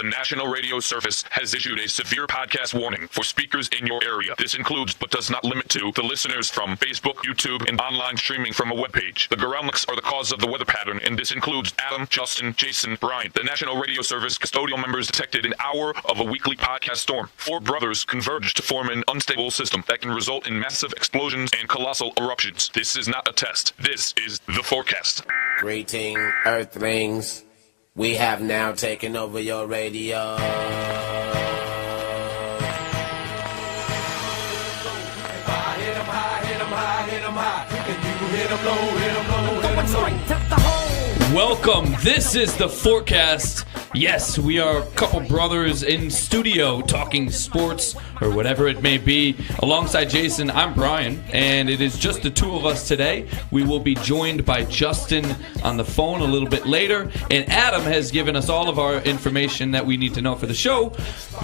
The National Radio Service has issued a severe podcast warning for speakers in your area. This includes, but does not limit to, the listeners from Facebook, YouTube, and online streaming from a webpage. The Gorelniks are the cause of the weather pattern, and this includes Adam, Justin, Jason, Brian. The National Radio Service custodial members detected an hour of a weekly podcast storm. 4 brothers converged to form an unstable system that can result in massive explosions and colossal eruptions. This is not a test. This is the forecast. Greeting, Earthlings. We have now taken over your radio. Welcome. This is the forecast. Yes, we are a couple brothers in studio talking sports or whatever it may be. Alongside Jason, I'm Brian, and it is just the two of us today. We will be joined by Justin on the phone a little bit later, and Adam has given us all of our information that we need to know for the show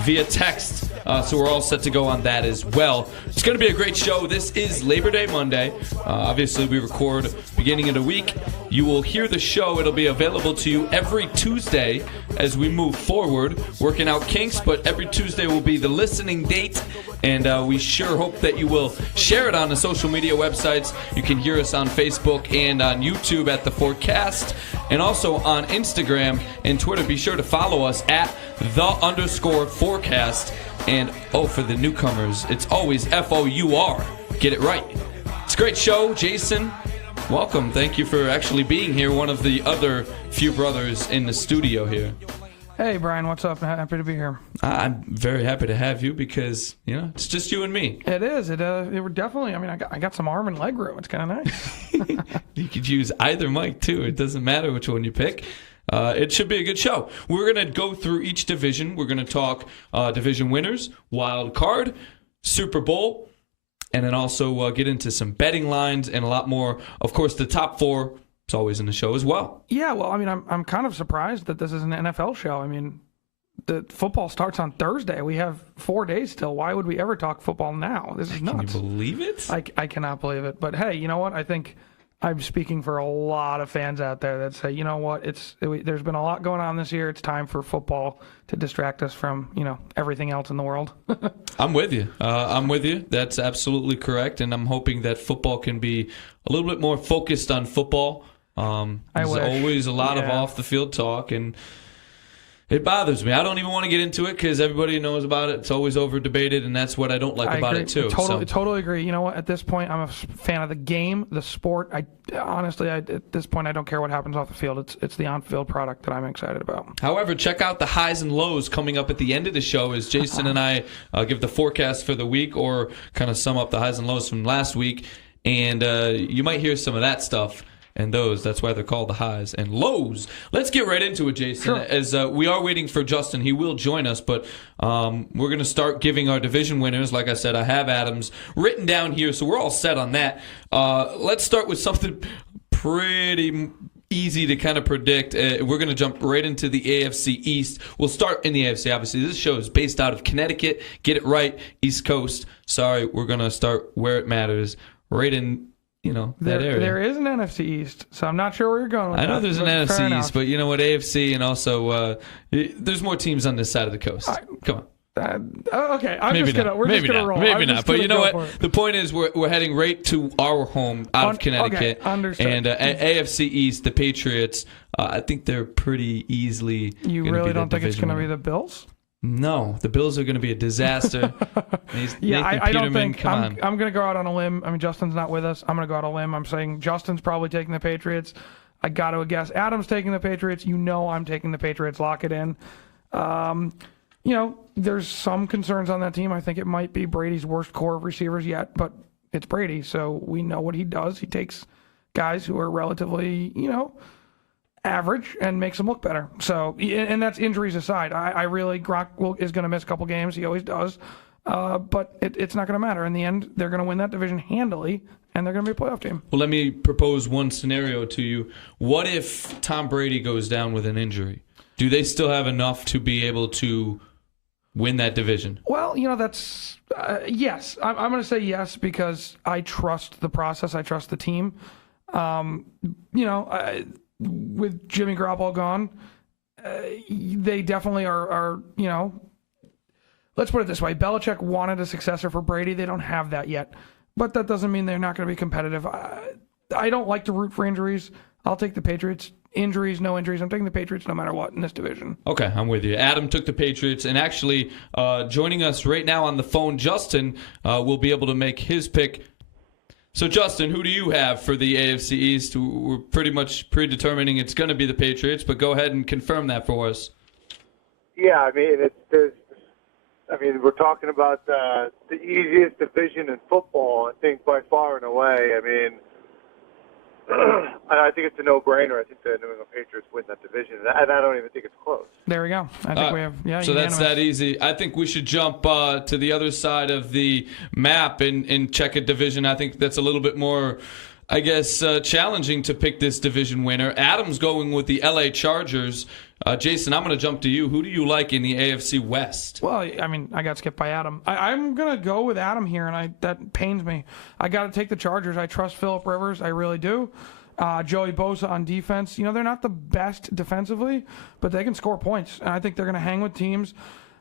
via text, so we're all set to go on that as well. It's going to be a great show. This is Labor Day Monday. Obviously, we record beginning of the week. You will hear the show. It'll be available to you every Tuesday as we move forward, working out kinks, but every Tuesday will be the listening date, and we sure hope that you will share it on the social media websites. You can hear us on Facebook and on YouTube at The Forecast, and also on Instagram and Twitter. Be sure to follow us at _forecast, and for the newcomers, it's always FOUR. Get it right. It's a great show. Jason, welcome. Thank you for actually being here, one of the other few brothers in the studio here. Hey, Brian, what's up? Happy to be here. I'm very happy to have you because, it's just you and me. It is. It were definitely, I got some arm and leg room. It's kind of nice. You could use either mic, too. It doesn't matter which one you pick. It should be a good show. We're going to go through each division. We're going to talk division winners, wild card, Super Bowl, and then also get into some betting lines and a lot more. Of course, the top 4 is always in the show as well. Yeah, well, I'm kind of surprised that this is an NFL show. The football starts on Thursday. We have 4 days still. Why would we ever talk football now? This is nuts. Can you believe it? I cannot believe it. But hey, you know what? I think I'm speaking for a lot of fans out there that say, you know what? There's been a lot going on this year. It's time for football to distract us from, everything else in the world. I'm with you. That's absolutely correct. And I'm hoping that football can be a little bit more focused on football. There's always a lot of off-the-field talk, and it bothers me. I don't even want to get into it because everybody knows about it. It's always over-debated, and that's what I don't like about it, too. Totally agree. You know what? At this point, I'm a fan of the game, the sport. Honestly, at this point, I don't care what happens off the field. It's the on-field product that I'm excited about. However, check out the highs and lows coming up at the end of the show as Jason and I give the forecast for the week or kind of sum up the highs and lows from last week. And you might hear some of that stuff. And that's why they're called the highs and lows. Let's get right into it, Jason. Sure. As we are waiting for Justin. He will join us, but we're going to start giving our division winners. Like I said, I have Adams written down here, so we're all set on that. Let's start with something pretty easy to kind of predict. We're going to jump right into the AFC East. We'll start in the AFC. Obviously, this show is based out of Connecticut. Get it right, East Coast. Sorry, we're going to start where it matters, right in that area. There is an NFC East, so I'm not sure where you're going with I know that, there's an NFC East, but you know what, AFC, and also there's more teams on this side of the coast. Come on. Okay, we're just gonna roll. Maybe not, but you know what? The point is we're heading right to our home out of Connecticut. Okay, understood. And AFC East, the Patriots, I think they're pretty easily. You really don't think it's going to be the Bills? No, the Bills are going to be a disaster. I don't think. I'm going to go out on a limb. Justin's not with us. I'm going to go out on a limb. I'm saying Justin's probably taking the Patriots. I got to guess Adam's taking the Patriots. I'm taking the Patriots. Lock it in. There's some concerns on that team. I think it might be Brady's worst core of receivers yet, but it's Brady, so we know what he does. He takes guys who are relatively, average and makes them look better. So, and that's injuries aside. I really, Gronk is going to miss a couple games. He always does. But it's not going to matter. In the end, they're going to win that division handily, and they're going to be a playoff team. Well, let me propose one scenario to you. What if Tom Brady goes down with an injury? Do they still have enough to be able to win that division? Well, that's yes. I'm going to say yes because I trust the process. I trust the team. With Jimmy Garoppolo gone, they definitely are, let's put it this way. Belichick wanted a successor for Brady. They don't have that yet. But that doesn't mean they're not going to be competitive. I don't like to root for injuries. I'll take the Patriots. Injuries, no injuries. I'm taking the Patriots no matter what in this division. Okay, I'm with you. Adam took the Patriots, and actually joining us right now on the phone, Justin will be able to make his pick. So, Justin, who do you have for the AFC East? We're pretty much predetermining it's going to be the Patriots, but go ahead and confirm that for us. Yeah, I mean, we're talking about the easiest division in football, I think, by far and away. I mean, I think it's a no-brainer. I think the New England Patriots win that division, and I don't even think it's close. There we go. I think we have, so unanimous. that's that easy. I think we should jump to the other side of the map and check a division. I think that's a little bit more, I guess, challenging to pick this division winner. Adam's going with the LA Chargers. Jason, I'm going to jump to you. Who do you like in the AFC West? Well, I mean, I got skipped by Adam. I'm going to go with Adam here, and that pains me. I got to take the Chargers. I trust Phillip Rivers. I really do. Joey Bosa on defense. They're not the best defensively, but they can score points, and I think they're going to hang with teams.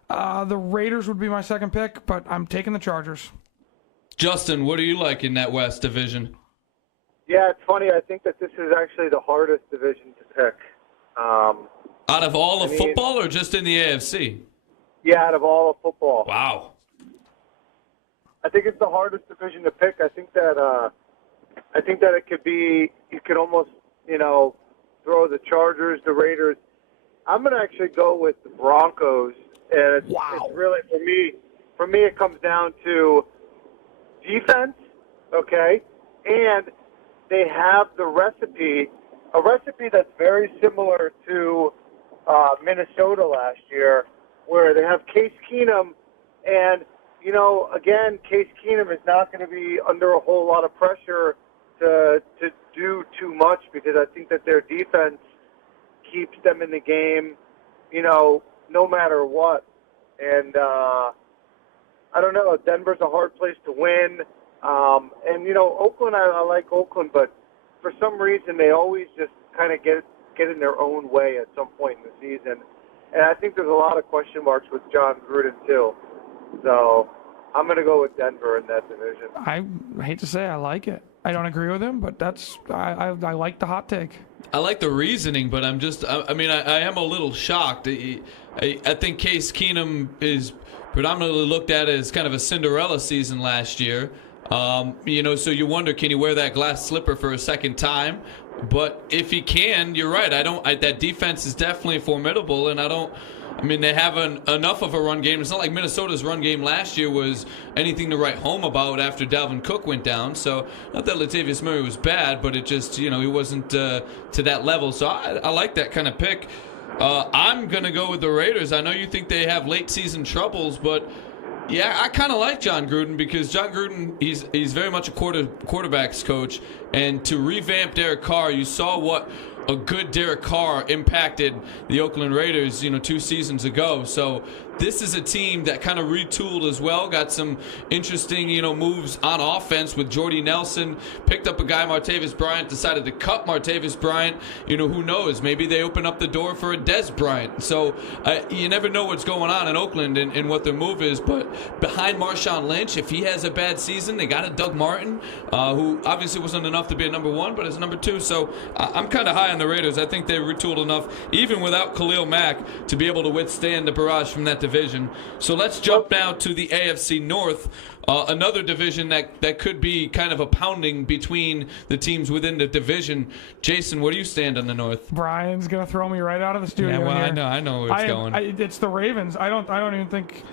The Raiders would be my second pick, but I'm taking the Chargers. Justin, what do you like in that West division? Yeah, it's funny. I think that this is actually the hardest division to pick. Out of all of football or just in the AFC? Yeah, out of all of football. Wow. I think it's the hardest division to pick. I think that it could be, you could almost, throw the Chargers, the Raiders. I'm going to actually go with the Broncos. And it's really, for me, it comes down to defense, okay? And they have a recipe that's very similar to Minnesota last year, where they have Case Keenum, and again, Case Keenum is not going to be under a whole lot of pressure to do too much, because I think that their defense keeps them in the game, no matter what. And I don't know, Denver's a hard place to win, and Oakland, I like Oakland, but for some reason they always just kind of get in their own way at some point in the season. And I think there's a lot of question marks with John Gruden, too. So I'm going to go with Denver in that division. I hate to say I like it. I don't agree with him, but I like the hot take. I like the reasoning, but I am a little shocked. I think Case Keenum is predominantly looked at as kind of a Cinderella season last year. So you wonder, can he wear that glass slipper for a second time? But if he can, you're right. That defense is definitely formidable, and they have enough of a run game. It's not like Minnesota's run game last year was anything to write home about after Dalvin Cook went down. So not that Latavius Murray was bad, but it just, he wasn't to that level. So I like that kind of pick. I'm going to go with the Raiders. I know you think they have late season troubles, but yeah, I kind of like John Gruden, because John Gruden, he's very much a quarterback's coach. And to revamp Derek Carr, you saw what a good Derek Carr impacted the Oakland Raiders, 2 seasons ago. So this is a team that kind of retooled as well, got some interesting, moves on offense with Jordy Nelson, picked up a guy, Martavis Bryant, decided to cut Martavis Bryant. Who knows? Maybe they open up the door for a Dez Bryant. So you never know what's going on in Oakland and what their move is. But behind Marshawn Lynch, if he has a bad season, they got a Doug Martin, who obviously wasn't enough to be a number 1, but is number 2. So I'm kind of high on the Raiders. I think they retooled enough, even without Khalil Mack, to be able to withstand the barrage from that division. So let's jump now to the AFC North, another division that could be kind of a pounding between the teams within the division. Jason, where do you stand on the North? Brian's gonna throw me right out of the studio. Yeah, well, here. I know where it's going. It's the Ravens. I don't even think.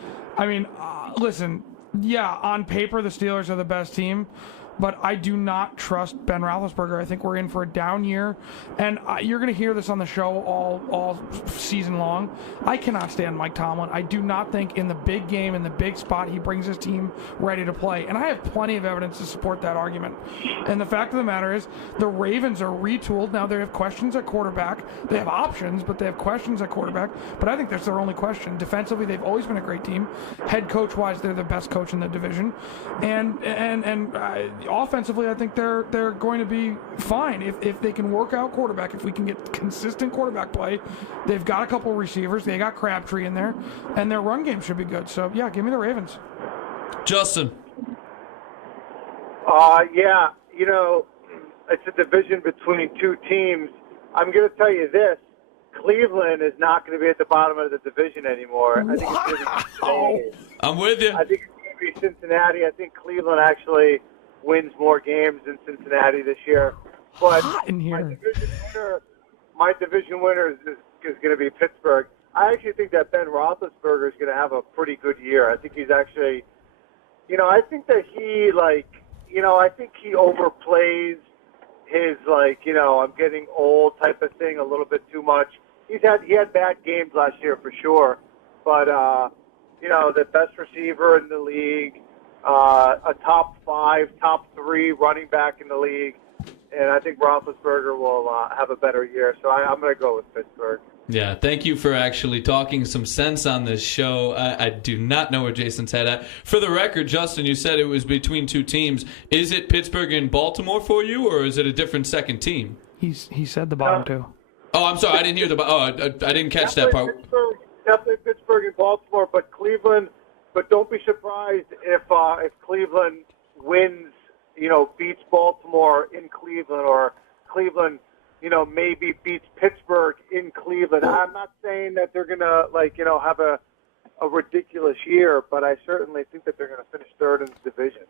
Listen. Yeah, on paper the Steelers are the best team, but I do not trust Ben Roethlisberger. I think we're in for a down year, and you're going to hear this on the show all season long. I cannot stand Mike Tomlin. I do not think in the big game, in the big spot, he brings his team ready to play, and I have plenty of evidence to support that argument. And the fact of the matter is, the Ravens are retooled. Now, they have questions at quarterback. They have options, but they have questions at quarterback, but I think that's their only question. Defensively, they've always been a great team. Head coach-wise, they're the best coach in the division, and offensively, I think they're going to be fine if they can work out quarterback. If we can get consistent quarterback play, they've got a couple receivers. They got Crabtree in there, and their run game should be good. So yeah, give me the Ravens. Justin. Yeah, it's a division between two teams. I'm going to tell you this. Cleveland is not going to be at the bottom of the division anymore. I think it's going to be Cincinnati. I'm with you. I think it's going to be Cincinnati. I think Cleveland actually wins more games than Cincinnati this year. But Hot in here. my division winner is going to be Pittsburgh. I actually think that Ben Roethlisberger is going to have a pretty good year. I think he's actually, I think that I think he overplays his I'm getting old type of thing a little bit too much. He had bad games last year for sure, but the best receiver in the league, a top 5, top 3 running back in the league, and I think Roethlisberger will have a better year. So I'm going to go with Pittsburgh. Yeah, thank you for actually talking some sense on this show. I do not know where Jason's head at. For the record, Justin, you said it was between two teams. Is it Pittsburgh and Baltimore for you, or is it a different second team? He said the bottom two. Oh, I'm sorry, I didn't hear I didn't catch that part. Definitely Pittsburgh and Baltimore, but Cleveland. But don't be surprised if Cleveland wins, beats Baltimore in Cleveland, or Cleveland, maybe beats Pittsburgh in Cleveland. I'm not saying that they're gonna have a ridiculous year, but I certainly think that they're gonna finish third in the division.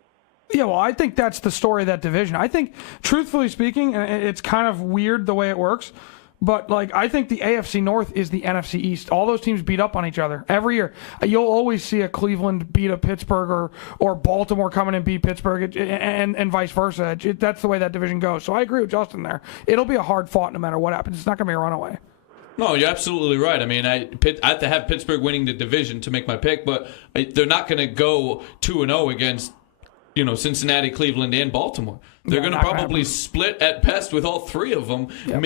Yeah, well, I think that's the story of that division. I think, truthfully speaking, it's kind of weird the way it works, but I think the AFC North is the NFC East. All those teams beat up on each other every year. You'll always see a Cleveland beat a Pittsburgh or Baltimore coming and beat Pittsburgh and vice versa. That's the way that division goes. So I agree with Justin there. It'll be a hard fought no matter what happens. It's not going to be a runaway. No, you're absolutely right. I mean, I have to have Pittsburgh winning the division to make my pick, but they're not going to go 2-0 against Cincinnati, Cleveland, and Baltimore. They're going to probably split at best with all three of them. Yep.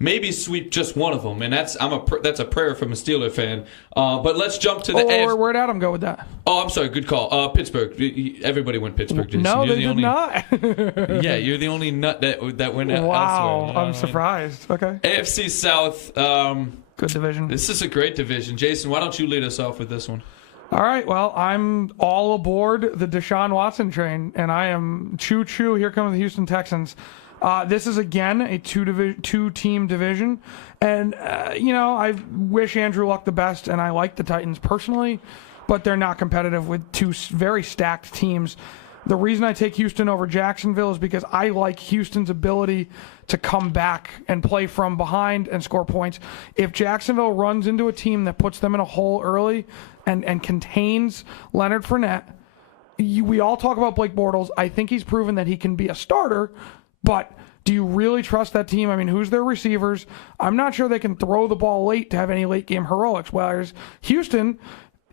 Maybe sweep just one of them, and that's a prayer from a Steeler fan. But let's jump to the AFC. Where'd Adam go with that? Oh, I'm sorry. Good call. Pittsburgh. Everybody went Pittsburgh. Jason. No, they did not. Yeah, you're the only nut that went elsewhere. Wow, I'm surprised. Okay. AFC South. Good division. This is a great division. Jason, why don't you lead us off with this one? All right, well, I'm all aboard the Deshaun Watson train, and I am choo-choo. Here come the Houston Texans. This is, again, a two-team division, and, I wish Andrew Luck the best, and I like the Titans personally, but they're not competitive with two very stacked teams. The reason I take Houston over Jacksonville is because I like Houston's ability to come back and play from behind and score points. If Jacksonville runs into a team that puts them in a hole early and contains Leonard Fournette, we all talk about Blake Bortles. I think he's proven that he can be a starter, but do you really trust that team? I mean, who's their receivers? I'm not sure they can throw the ball late to have any late-game heroics, whereas Houston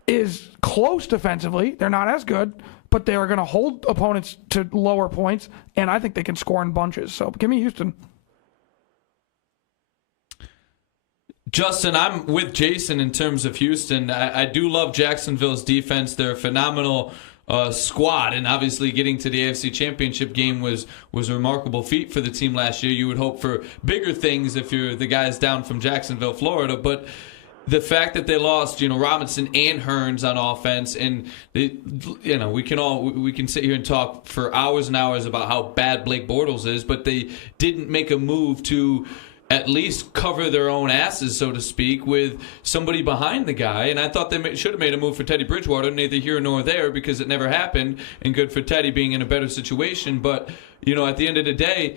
is close defensively. They're not as good, but they are going to hold opponents to lower points, and I think they can score in bunches. So give me Houston. Justin, I'm with Jason in terms of Houston. I do love Jacksonville's defense. They're a phenomenal squad, and obviously getting to the AFC Championship game was a remarkable feat for the team last year. You would hope for bigger things if you're the guys down from Jacksonville, Florida, but the fact that they lost, Robinson and Hearns on offense, and we can sit here and talk for hours and hours about how bad Blake Bortles is, but they didn't make a move to at least cover their own asses, so to speak, with somebody behind the guy. And I thought they should have made a move for Teddy Bridgewater, neither here nor there, because it never happened, and good for Teddy being in a better situation. But, at the end of the day,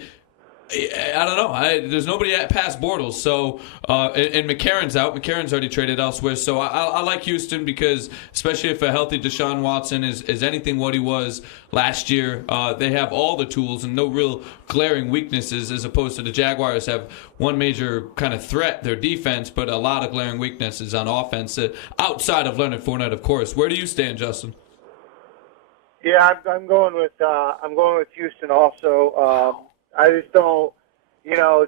I don't know. There's nobody past Bortles. So, and McCarron's out. McCarron's already traded elsewhere. So I like Houston because, especially if a healthy Deshaun Watson is anything what he was last year, they have all the tools and no real glaring weaknesses, as opposed to the Jaguars have one major kind of threat, their defense, but a lot of glaring weaknesses on offense outside of Leonard Fournette, of course. Where do you stand, Justin? Yeah, I'm going with Houston also. I just don't,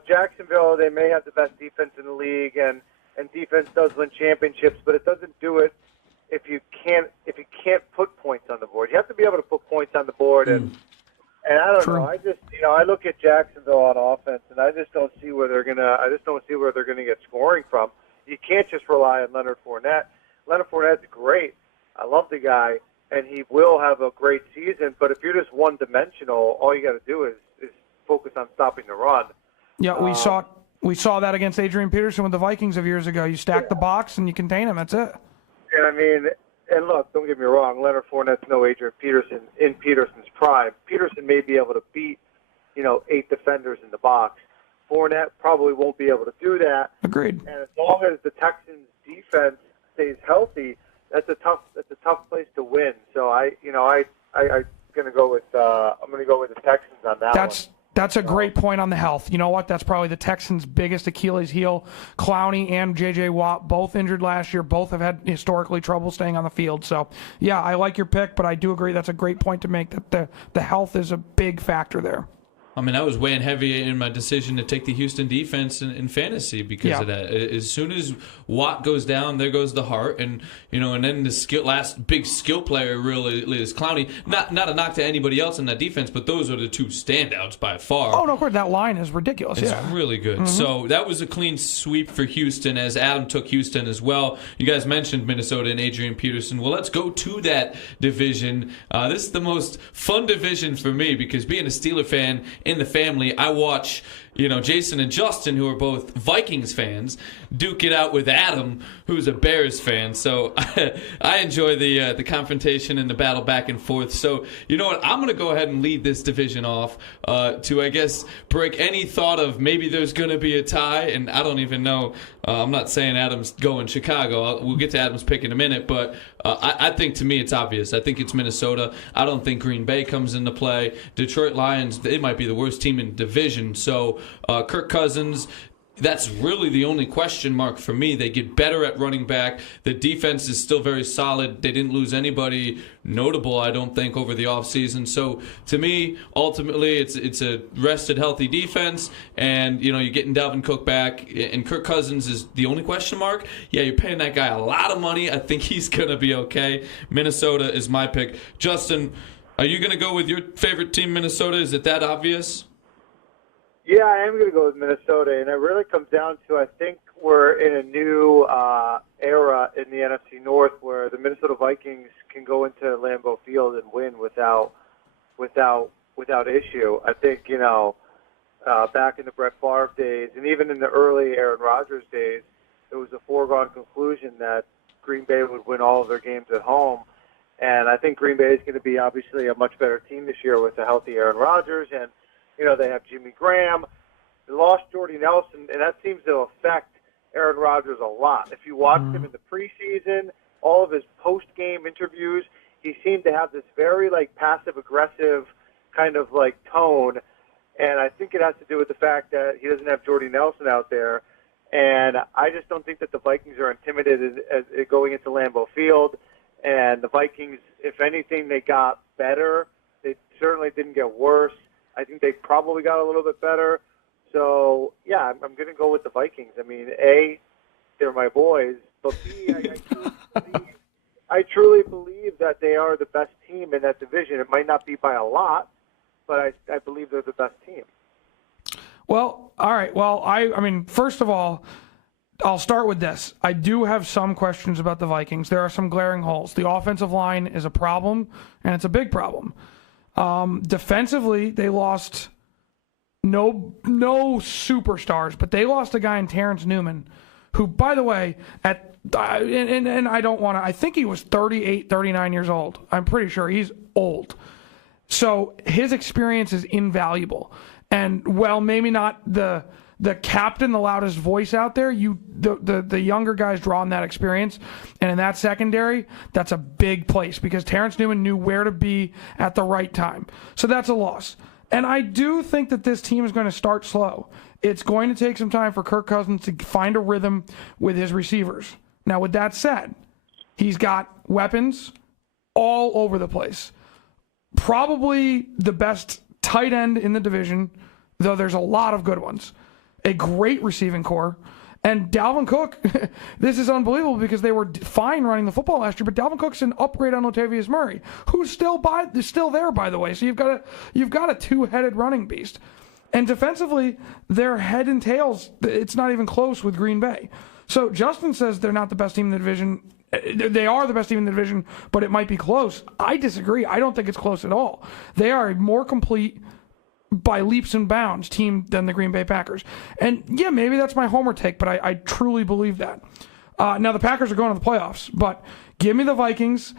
Jacksonville, they may have the best defense in the league, and defense does win championships, but it doesn't do it if you can't put points on the board. You have to be able to put points on the board, and And I don't True. know. I just, I look at Jacksonville on offense, and I just don't see where they're gonna. I just don't see where they're gonna get scoring from. You can't just rely on Leonard Fournette. Leonard Fournette's great. I love the guy, and he will have a great season. But if you're just one-dimensional, all you got to do is focus on stopping the run. Yeah, we saw that against Adrian Peterson with the Vikings of years ago. You stack the box and you contain him. That's it. And I mean, and look, don't get me wrong. Leonard Fournette's no Adrian Peterson in Peterson's prime. Peterson may be able to beat, 8 defenders in the box. Fournette probably won't be able to do that. Agreed. And as long as the Texans' defense stays healthy, that's a tough place to win. So I'm gonna go with the Texans on that one. That's a great point on the health. You know what? That's probably the Texans' biggest Achilles heel. Clowney and J.J. Watt, both injured last year. Both have had historically trouble staying on the field. So, yeah, I like your pick, but I do agree that's a great point to make, that the health is a big factor there. I mean, I was weighing heavy in my decision to take the Houston defense in fantasy because of that. As soon as Watt goes down, there goes the heart, and then the last big skill player really is Clowney. Not a knock to anybody else in that defense, but those are the two standouts by far. Oh no, of course, that line is ridiculous. It's really good. Mm-hmm. So that was a clean sweep for Houston, as Adam took Houston as well. You guys mentioned Minnesota and Adrian Peterson. Well, let's go to that division. This is the most fun division for me because being a Steeler fan in the family, I watch, Jason and Justin, who are both Vikings fans, duke it out with Adam, who's a Bears fan. So I enjoy the confrontation and the battle back and forth. So you know what? I'm going to go ahead and lead this division off to, I guess, break any thought of maybe there's going to be a tie. And I don't even know. I'm not saying Adam's going Chicago. We'll get to Adam's pick in a minute. But I think, to me, it's obvious. I think it's Minnesota. I don't think Green Bay comes into play. Detroit Lions, they might be the worst team in the division. So Kirk Cousins, that's really the only question mark for me. They get better at running back. The defense is still very solid. They didn't lose anybody notable, I don't think, over the offseason. So to me, ultimately, it's a rested, healthy defense, and you're getting Dalvin Cook back, and Kirk Cousins is the only question mark. Yeah, you're paying that guy a lot of money. I think he's going to be okay. Minnesota is my pick. Justin, are you going to go with your favorite team, Minnesota? Is it that obvious? Yeah, I am going to go with Minnesota, and it really comes down to, I think we're in a new era in the NFC North where the Minnesota Vikings can go into Lambeau Field and win without issue. I think, back in the Brett Favre days, and even in the early Aaron Rodgers days, it was a foregone conclusion that Green Bay would win all of their games at home. And I think Green Bay is going to be obviously a much better team this year with a healthy Aaron Rodgers, and they have Jimmy Graham. They lost Jordy Nelson, and that seems to affect Aaron Rodgers a lot. If you watched him in the preseason, all of his post-game interviews, he seemed to have this very, passive-aggressive kind of, tone. And I think it has to do with the fact that he doesn't have Jordy Nelson out there. And I just don't think that the Vikings are intimidated as going into Lambeau Field. And the Vikings, if anything, they got better. They certainly didn't get worse. I think they probably got a little bit better. So, yeah, I'm going to go with the Vikings. I mean, A, they're my boys, but B, I truly believe that they are the best team in that division. It might not be by a lot, but I believe they're the best team. Well, all right. Well, I mean, first of all, I'll start with this. I do have some questions about the Vikings. There are some glaring holes. The offensive line is a problem, and it's a big problem. Defensively, they lost no superstars, but they lost a guy in Terrence Newman, who, by the way, and I don't want to, I think he was 38, 39 years old. I'm pretty sure he's old. So his experience is invaluable. And, well, maybe not the captain, the loudest voice out there, the younger guys draw on that experience. And in that secondary, that's a big place because Terrence Newman knew where to be at the right time. So that's a loss. And I do think that this team is going to start slow. It's going to take some time for Kirk Cousins to find a rhythm with his receivers. Now, with that said, he's got weapons all over the place. Probably the best tight end in the division, though there's a lot of good ones. A great receiving core, And Dalvin Cook, this is unbelievable because they were fine running the football last year, but Dalvin Cook's an upgrade on Latavius Murray, who's still there, by the way. So you've got a two-headed running beast. And defensively, they're head and tails. It's not even close with Green Bay. So Justin says they're not the best team in the division. They are the best team in the division, but it might be close. I disagree. I don't think it's close at all. They are a more complete, by leaps and bounds, team than the Green Bay Packers. And yeah, maybe that's my homer take, but I truly believe that. Now, the Packers are going to the playoffs, but give me the Vikings.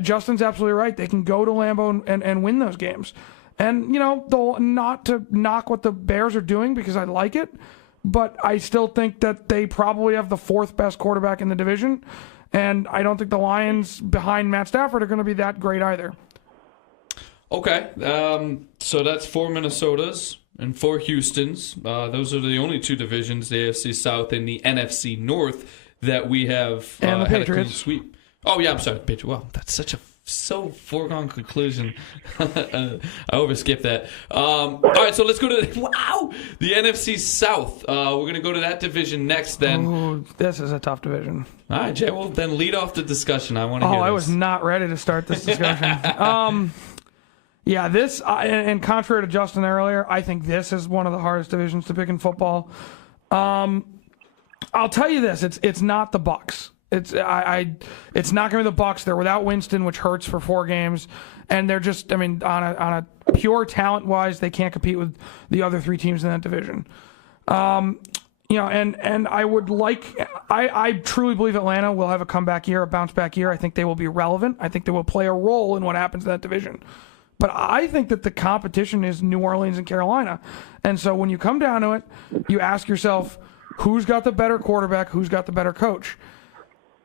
Justin's absolutely right. They can go to Lambeau and win those games. And, they'll not to knock what the Bears are doing because I like it, but I still think that they probably have the fourth best quarterback in the division. And I don't think the Lions behind Matt Stafford are going to be that great either. Okay, so that's 4 Minnesotas and 4 Houstons. Those are the only 2 divisions, the AFC South and the NFC North, that we have and the had a clean Patriots. sweep. Oh, yeah, I'm sorry, Patriots. Wow, that's so foregone conclusion. I overskipped that. All right, so let's go to the NFC South. We're going to go to that division next then. Ooh, this is a tough division. All right, Jay, well, then lead off the discussion. I want to hear this. I was not ready to start this discussion. Yeah, this, and contrary to Justin earlier, I think this is one of the hardest divisions to pick in football. I'll tell you this, it's not the Bucs. It's not going to be the Bucs. They're without Winston, which hurts for 4 games, and they're just, on a pure talent wise, they can't compete with the other 3 teams in that division. And I would I truly believe Atlanta will have a comeback year, a bounce back year. I think they will be relevant. I think they will play a role in what happens in that division. But I think that the competition is New Orleans and Carolina. And so when you come down to it, you ask yourself, who's got the better quarterback? Who's got the better coach?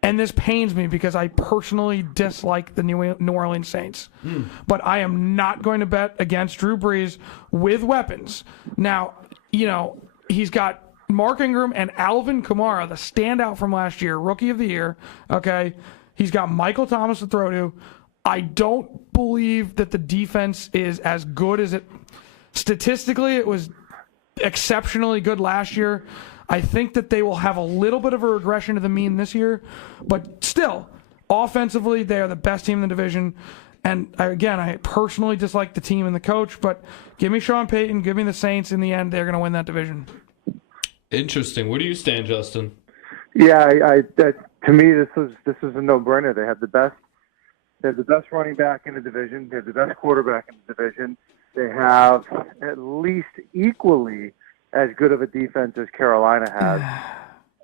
And this pains me because I personally dislike the New Orleans Saints. But I am not going to bet against Drew Brees with weapons. Now, he's got Mark Ingram and Alvin Kamara, the standout from last year, Rookie of the Year. Okay, he's got Michael Thomas to throw to. I don't believe that the defense is as good as it. Statistically, it was exceptionally good last year. I think that they will have a little bit of a regression to the mean this year, but still, offensively, they are the best team in the division. And again, I personally dislike the team and the coach, but give me Sean Payton, give me the Saints. In the end, they're going to win that division. Interesting. Where do you stand, Justin? Yeah, to me, this is a no-brainer. They have the best running back in the division. They have the best quarterback in the division. They have at least equally as good of a defense as Carolina has.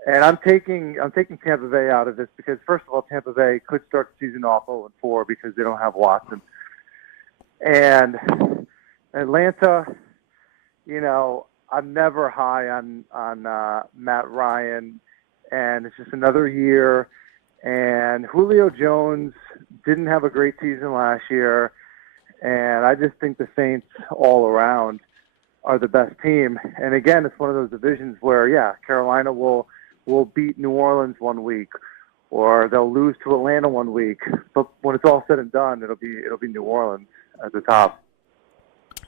And I'm taking Tampa Bay out of this because, first of all, Tampa Bay could start the season off 0-4 because they don't have Watson. And Atlanta, I'm never high on Matt Ryan, and it's just another year. And Julio Jones didn't have a great season last year, and I just think the Saints all around are the best team. And again, it's one of those divisions where, Carolina will beat New Orleans one week, or they'll lose to Atlanta one week. But when it's all said and done, it'll be New Orleans at the top.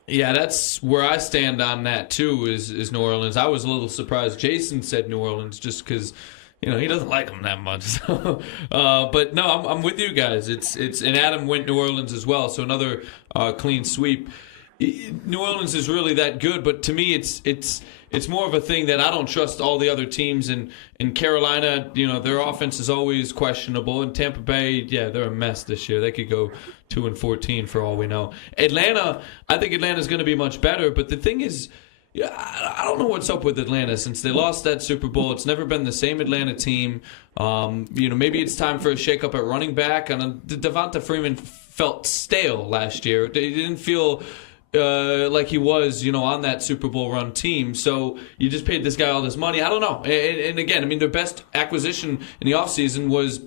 Yeah, that's where I stand on that too. Is New Orleans? I was a little surprised Jason said New Orleans just because. He doesn't like them that much. So, but no, I'm with you guys. It's and Adam went New Orleans as well, so another clean sweep. New Orleans is really that good, but to me, it's more of a thing that I don't trust all the other teams. In Carolina, their offense is always questionable. And Tampa Bay, they're a mess this year. They could go 2-14 for all we know. Atlanta, I think Atlanta's going to be much better. But the thing is, I don't know what's up with Atlanta since they lost that Super Bowl. It's never been the same Atlanta team. Maybe it's time for a shakeup at running back. And Devonta Freeman felt stale last year. They didn't feel like he was, on that Super Bowl run team. So you just paid this guy all this money. I don't know. And again, their best acquisition in the offseason was,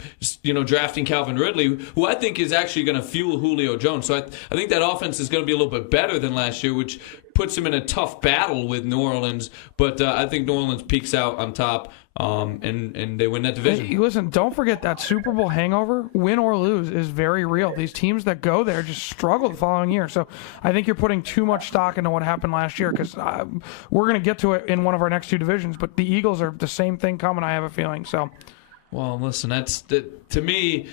drafting Calvin Ridley, who I think is actually going to fuel Julio Jones. So I think that offense is going to be a little bit better than last year, which puts him in a tough battle with New Orleans, but I think New Orleans peaks out on top, and they win that division. Hey, listen, don't forget that Super Bowl hangover, win or lose, is very real. These teams that go there just struggle the following year. So I think you're putting too much stock into what happened last year, because we're going to get to it in one of our next two divisions, but the Eagles are the same thing coming, I have a feeling. So, well, listen, to me,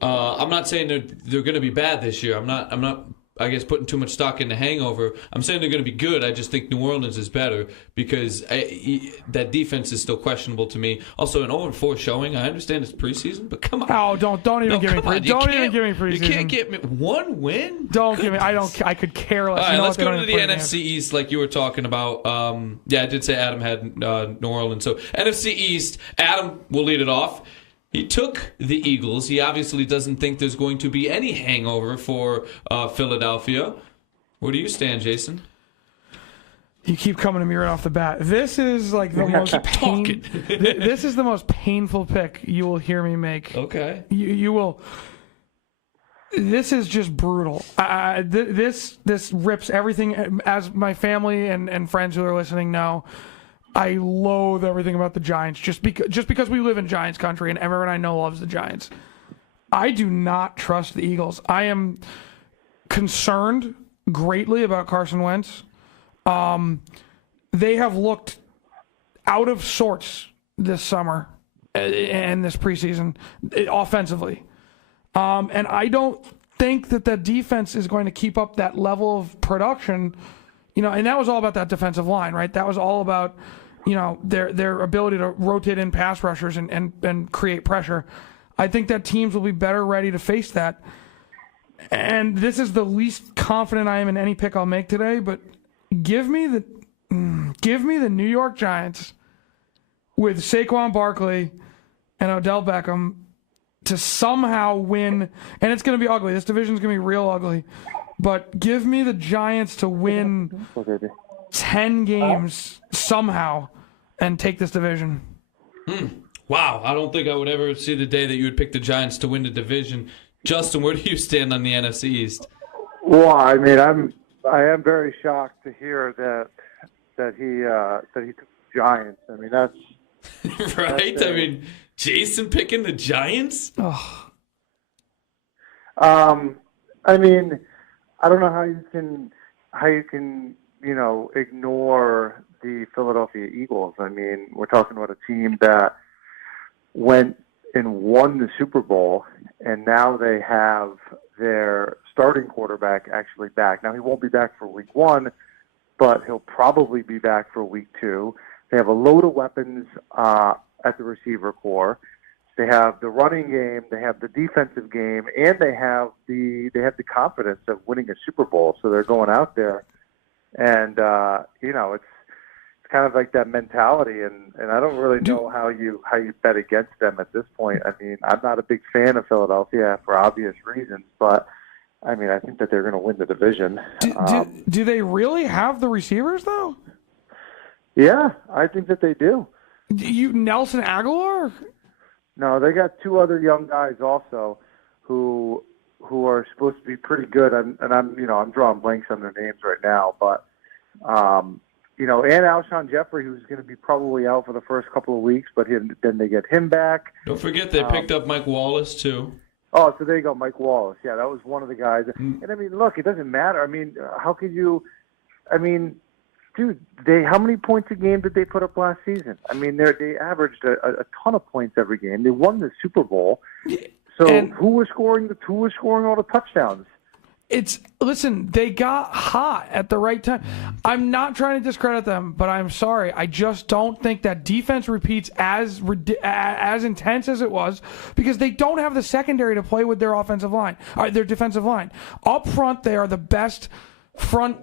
I'm not saying they're going to be bad this year. I'm not. I guess putting too much stock in the hangover. I'm saying they're going to be good. I just think New Orleans is better because that defense is still questionable to me. Also, an 0-4 showing. I understand it's preseason, but come on. Oh, don't even give me preseason. You can't get me one win. Don't give me. I could care less. All right, You know let's what? go They to don't the even NFC East, like you were talking about. I did say Adam had New Orleans. So NFC East, Adam will lead it off. He took the Eagles. He obviously doesn't think there's going to be any hangover for Philadelphia. Where do you stand, Jason? You keep coming to me right off the bat. This is like the most This is the most painful pick you will hear me make. Okay. You will. This is just brutal. This rips everything. As my family and friends who are listening know, I loathe everything about the Giants just because we live in Giants country and everyone I know loves the Giants. I do not trust the Eagles. I am concerned greatly about Carson Wentz. They have looked out of sorts this summer and this preseason offensively. And I don't think that defense is going to keep up that level of production. And that was all about that defensive line, right? That was all about, their ability to rotate in pass rushers and create pressure. I think that teams will be better ready to face that. And this is the least confident I am in any pick I'll make today, but give me the New York Giants with Saquon Barkley and Odell Beckham to somehow win. And it's going to be ugly. This division's going to be real ugly. But give me the Giants to win 10 games somehow and take this division. Wow, I don't think I would ever see the day that you would pick the Giants to win the division. Justin, where do you stand on the NFC East? Well, I mean, I am very shocked to hear that he took the Giants. I mean, that's right. That's I mean, Jason picking the Giants. Oh. I mean, I don't know how you can ignore the Philadelphia Eagles. I mean, we're talking about a team that went and won the Super Bowl, and now they have their starting quarterback actually back. Now, he won't be back for week 1, but he'll probably be back for week 2. They have a load of weapons at the receiver core. They have the running game, they have the defensive game, and they have the confidence of winning a Super Bowl. So they're going out there, and it's kind of like that mentality. And I don't really know how you bet against them at this point. I mean, I'm not a big fan of Philadelphia for obvious reasons, but I mean, I think that they're going to win the division. Do they really have the receivers though? Yeah, I think that they do. Nelson Aguilar? No, they got 2 other young guys also who are supposed to be pretty good. And I'm drawing blanks on their names right now, but and Alshon Jeffrey, who's going to be probably out for the first couple of weeks, but then they get him back. Don't forget they picked up Mike Wallace too. Oh, so there you go, Mike Wallace. Yeah, that was one of the guys. And I mean, look, it doesn't matter. I mean, how could you? I mean, dude, how many points a game did they put up last season? I mean, they averaged a ton of points every game. They won the Super Bowl. So who was scoring all the touchdowns? Listen, they got hot at the right time. I'm not trying to discredit them, but I'm sorry. I just don't think that defense repeats as intense as it was because they don't have the secondary to play with their offensive line, their defensive line. Up front, they are the best front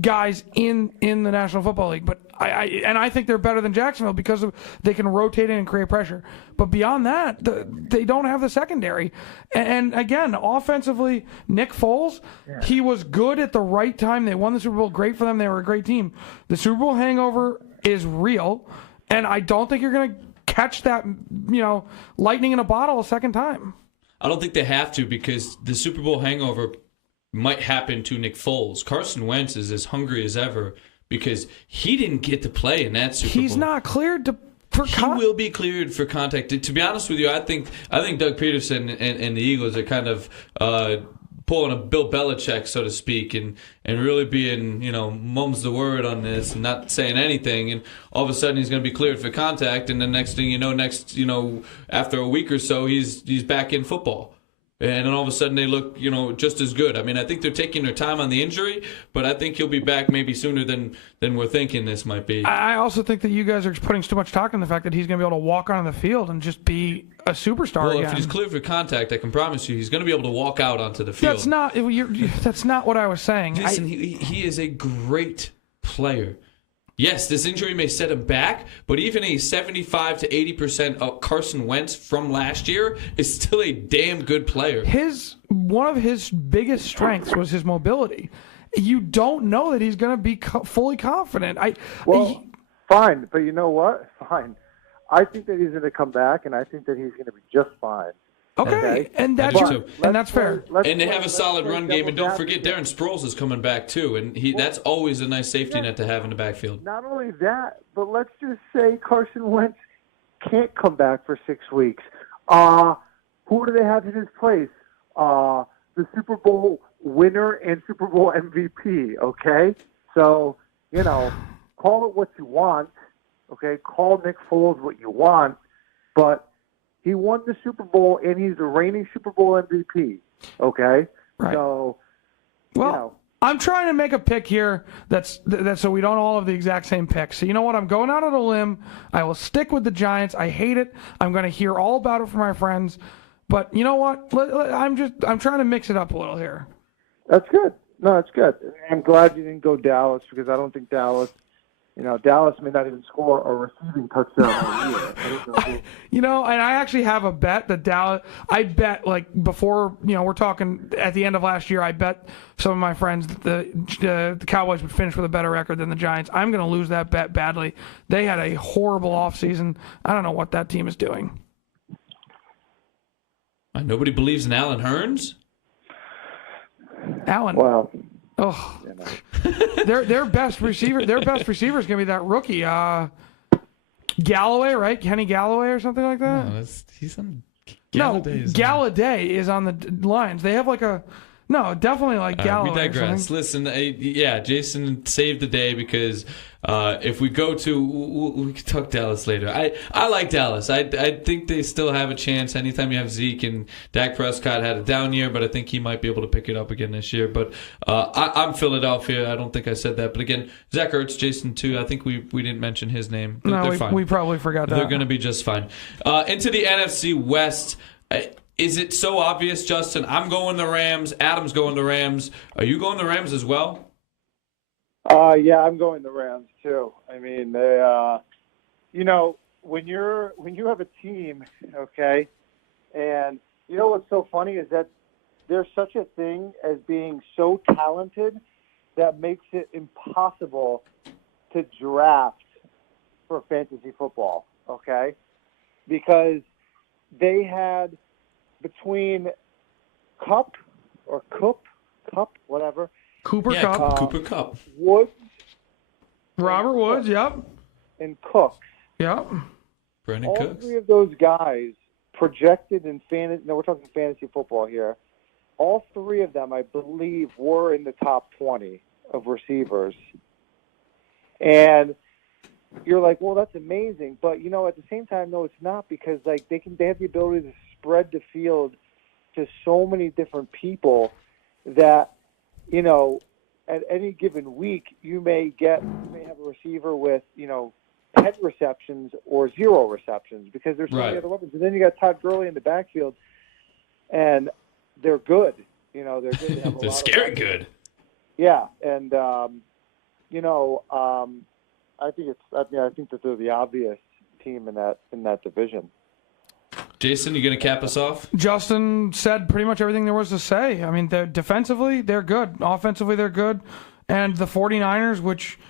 guys in the National Football League, but I think they're better than Jacksonville because they can rotate in and create pressure. But beyond that, they don't have the secondary. And again, offensively, Nick Foles, he was good at the right time. They won the Super Bowl. Great for them. They were a great team. The Super Bowl hangover is real, and I don't think you're going to catch that, lightning in a bottle a second time. I don't think they have to because the Super Bowl hangover might happen to Nick Foles. Carson Wentz is as hungry as ever because he didn't get to play in that Super Bowl. He's not cleared for He will be cleared for contact. To be honest with you, I think Doug Peterson and the Eagles are kind of pulling a Bill Belichick, so to speak, and really being, mum's the word on this and not saying anything. And all of a sudden he's going to be cleared for contact, and the next thing you know, after a week or so, he's back in football. And then all of a sudden they look, just as good. I mean, I think they're taking their time on the injury, but I think he'll be back maybe sooner than we're thinking this might be. I also think that you guys are putting too much stock in the fact that he's going to be able to walk onto the field and just be a superstar again. If he's cleared for contact, I can promise you he's going to be able to walk out onto the field. That's not what I was saying. Listen, he is a great player. Yes, this injury may set him back, but even a 75 to 80% of Carson Wentz from last year is still a damn good player. One of his biggest strengths was his mobility. You don't know that he's going to be fully confident. Fine, but you know what? Fine. I think that he's going to come back, and I think that he's going to be just fine. Okay, and that's fair. And they have a solid run game, and don't forget Darren Sproles is coming back too, and that's always a nice safety net to have in the backfield. Not only that, but let's just say Carson Wentz can't come back for 6 weeks. Who do they have in his place? The Super Bowl winner and Super Bowl MVP, okay? So, call it what you want, okay? Call Nick Foles what you want, but he won the Super Bowl, and he's the reigning Super Bowl MVP. Okay, right. So, I'm trying to make a pick here that's so we don't all have the exact same pick. So you know what? I'm going out on a limb. I will stick with the Giants. I hate it. I'm going to hear all about it from my friends. But you know what? I'm trying to mix it up a little here. That's good. No, that's good. I'm glad you didn't go Dallas because I don't think Dallas. Dallas may not even score a receiving touchdown all year. And I actually have a bet that Dallas. I bet before. We're talking at the end of last year. I bet some of my friends that the Cowboys would finish with a better record than the Giants. I'm going to lose that bet badly. They had a horrible offseason. I don't know what that team is doing. Nobody believes in Allen Hurns? Allen. Wow. Oh, their best receiver is gonna be that rookie, Galloway, right? Kenny Galloway or something like that. No, he's on. Galladay is on the Lions. They have definitely Galloway. We digress. Listen, Jason saved the day because if we go to, we can talk Dallas later. I like Dallas. I think they still have a chance. Anytime you have Zeke and Dak Prescott had a down year, but I think he might be able to pick it up again this year. But I'm Philadelphia. I don't think I said that. But again, Zach Ertz, Jason too. I think we didn't mention his name. They're fine. We probably forgot that. They're going to be just fine. Into the NFC West. Is it so obvious, Justin? I'm going the Rams. Adam's going the Rams. Are you going the Rams as well? Yeah, I'm going the Rams too. I mean, they, when you have a team, okay, and what's so funny is that there's such a thing as being so talented that makes it impossible to draft for fantasy football, okay, because they had between Kupp, whatever. Cooper Kupp. Woods. Robert Woods, yep. And Cooks. Yep. Brandon All Cooks. three of those guys projected in fantasy. No, we're talking fantasy football here. All three of them, I believe, were in the top 20 of receivers. And you're like, well, that's amazing. But, at the same time, no, it's not because, they have the ability to spread the field to so many different people that, at any given week, you may have a receiver with, 10 receptions or 0 receptions because there's so many other weapons. And then you got Todd Gurley in the backfield, and they're good. They're good. They have they're scary good. Yeah, and I think that they're the obvious team in that division. Jason, you going to cap us off? Justin said pretty much everything there was to say. I mean, defensively, they're good. Offensively, they're good. And the 49ers, which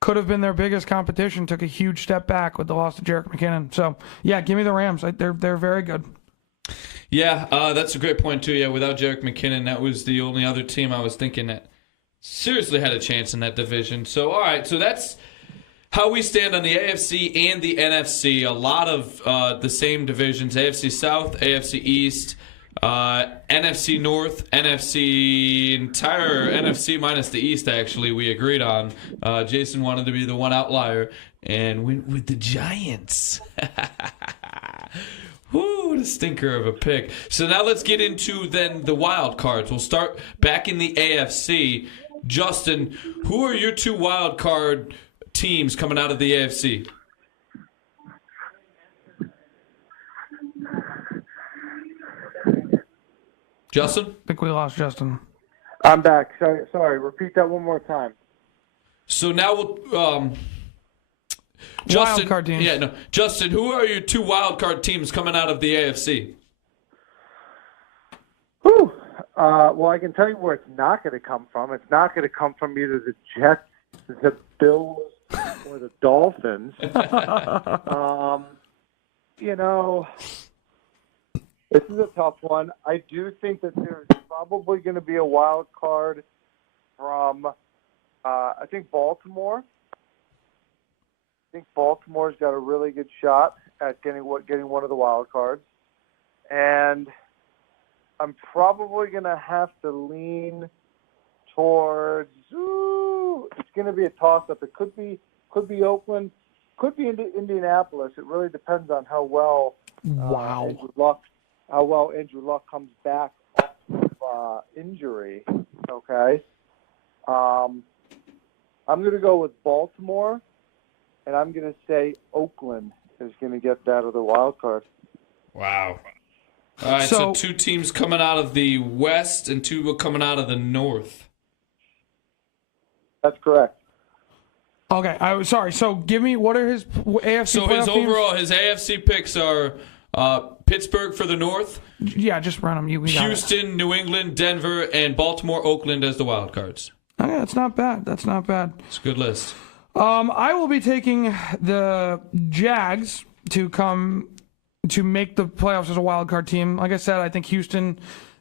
could have been their biggest competition, took a huge step back with the loss of Jerick McKinnon. So, yeah, give me the Rams. They're very good. Yeah, that's a great point too. Yeah, without Jerick McKinnon, that was the only other team I was thinking that seriously had a chance in that division. So, all right, so that's how we stand on the AFC and the NFC. A lot of the same divisions: AFC South, AFC East, NFC North, entire NFC minus the East. Actually, we agreed on. Jason wanted to be the one outlier and went with the Giants. Woo, what a stinker of a pick. So now let's get into then the wild cards. We'll start back in the AFC. Justin, who are your 2 wild card teams coming out of the AFC? Justin? I think we lost Justin. I'm back. Sorry. Repeat that one more time. So now we'll Justin, Wild card teams. Yeah, no. Justin, who are your 2 wild card teams coming out of the AFC? Whew. Well, I can tell you where it's not going to come from. It's not going to come from either the Jets, the Bills, or the Dolphins. This is a tough one. I do think that there's probably going to be a wild card from, I think, Baltimore. I think Baltimore's got a really good shot at getting one of the wild cards. And I'm probably going to have to lean towards, it's going to be a toss-up. It could be Oakland, could be Indianapolis. It really depends on how well Andrew Luck comes back off injury. Okay. I'm going to go with Baltimore, and I'm going to say Oakland is going to get that other wild card. Wow. All right, so 2 teams coming out of the West and 2 coming out of the North. That's correct. Okay, sorry. So give me, what are his AFC So playoff his teams? overall, his AFC picks are Pittsburgh for the North, Yeah, just run them. We got it. Houston, New England, Denver, and Baltimore, Oakland as the wild cards. Okay, that's not bad. That's not bad. It's a good list. I will be taking the Jags to make the playoffs as a wild card team. Like I said, I think Houston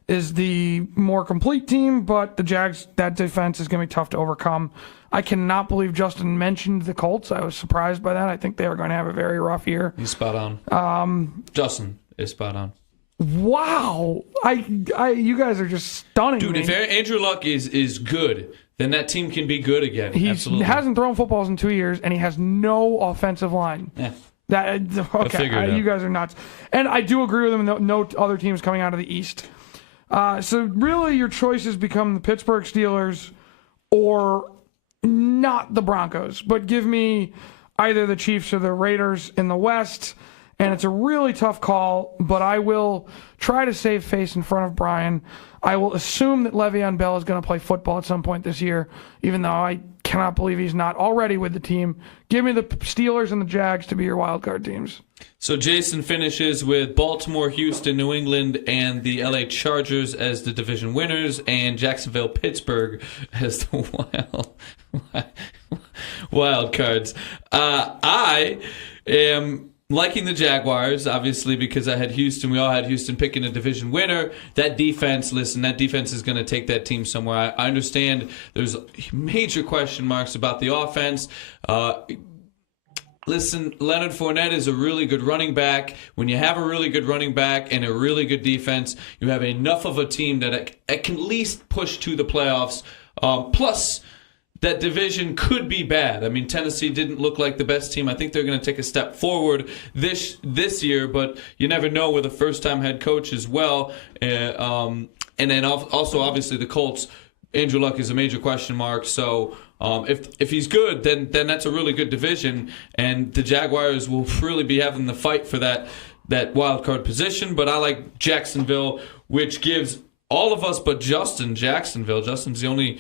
is the more complete team, but the Jags, that defense is going to be tough to overcome. I cannot believe Justin mentioned the Colts. I was surprised by that. I think they are going to have a very rough year. He's spot on. Justin is spot on. Wow. You guys are just stunning Dude, me. if Andrew Luck is good, then that team can be good again. He Absolutely. hasn't thrown footballs in 2 years, and he has no offensive line. Yeah. You guys are nuts. And I do agree with him. No other teams coming out of the East. So really, your choices become the Pittsburgh Steelers or not the Broncos. But give me either the Chiefs or the Raiders in the West. And it's a really tough call, but I will try to save face in front of Brian. I will assume that Le'Veon Bell is going to play football at some point this year, even though I cannot believe he's not already with the team. Give me the Steelers and the Jags to be your wild card teams. So Jason finishes with Baltimore, Houston, New England, and the LA Chargers as the division winners, and Jacksonville, Pittsburgh as the wild cards. I am liking the Jaguars, obviously, because I had Houston. We all had Houston picking a division winner. That defense is going to take that team somewhere. I understand there's major question marks about the offense. Listen, Leonard Fournette is a really good running back. When you have a really good running back and a really good defense, you have enough of a team that it can at least push to the playoffs. Plus, that division could be bad. I mean, Tennessee didn't look like the best team. I think they're going to take a step forward this year, but you never know with a first-time head coach as well. And then also, obviously, the Colts. Andrew Luck is a major question mark. So if he's good, then that's a really good division, and the Jaguars will really be having the fight for that wild card position. But I like Jacksonville, which gives all of us but Justin Jacksonville. Justin's the only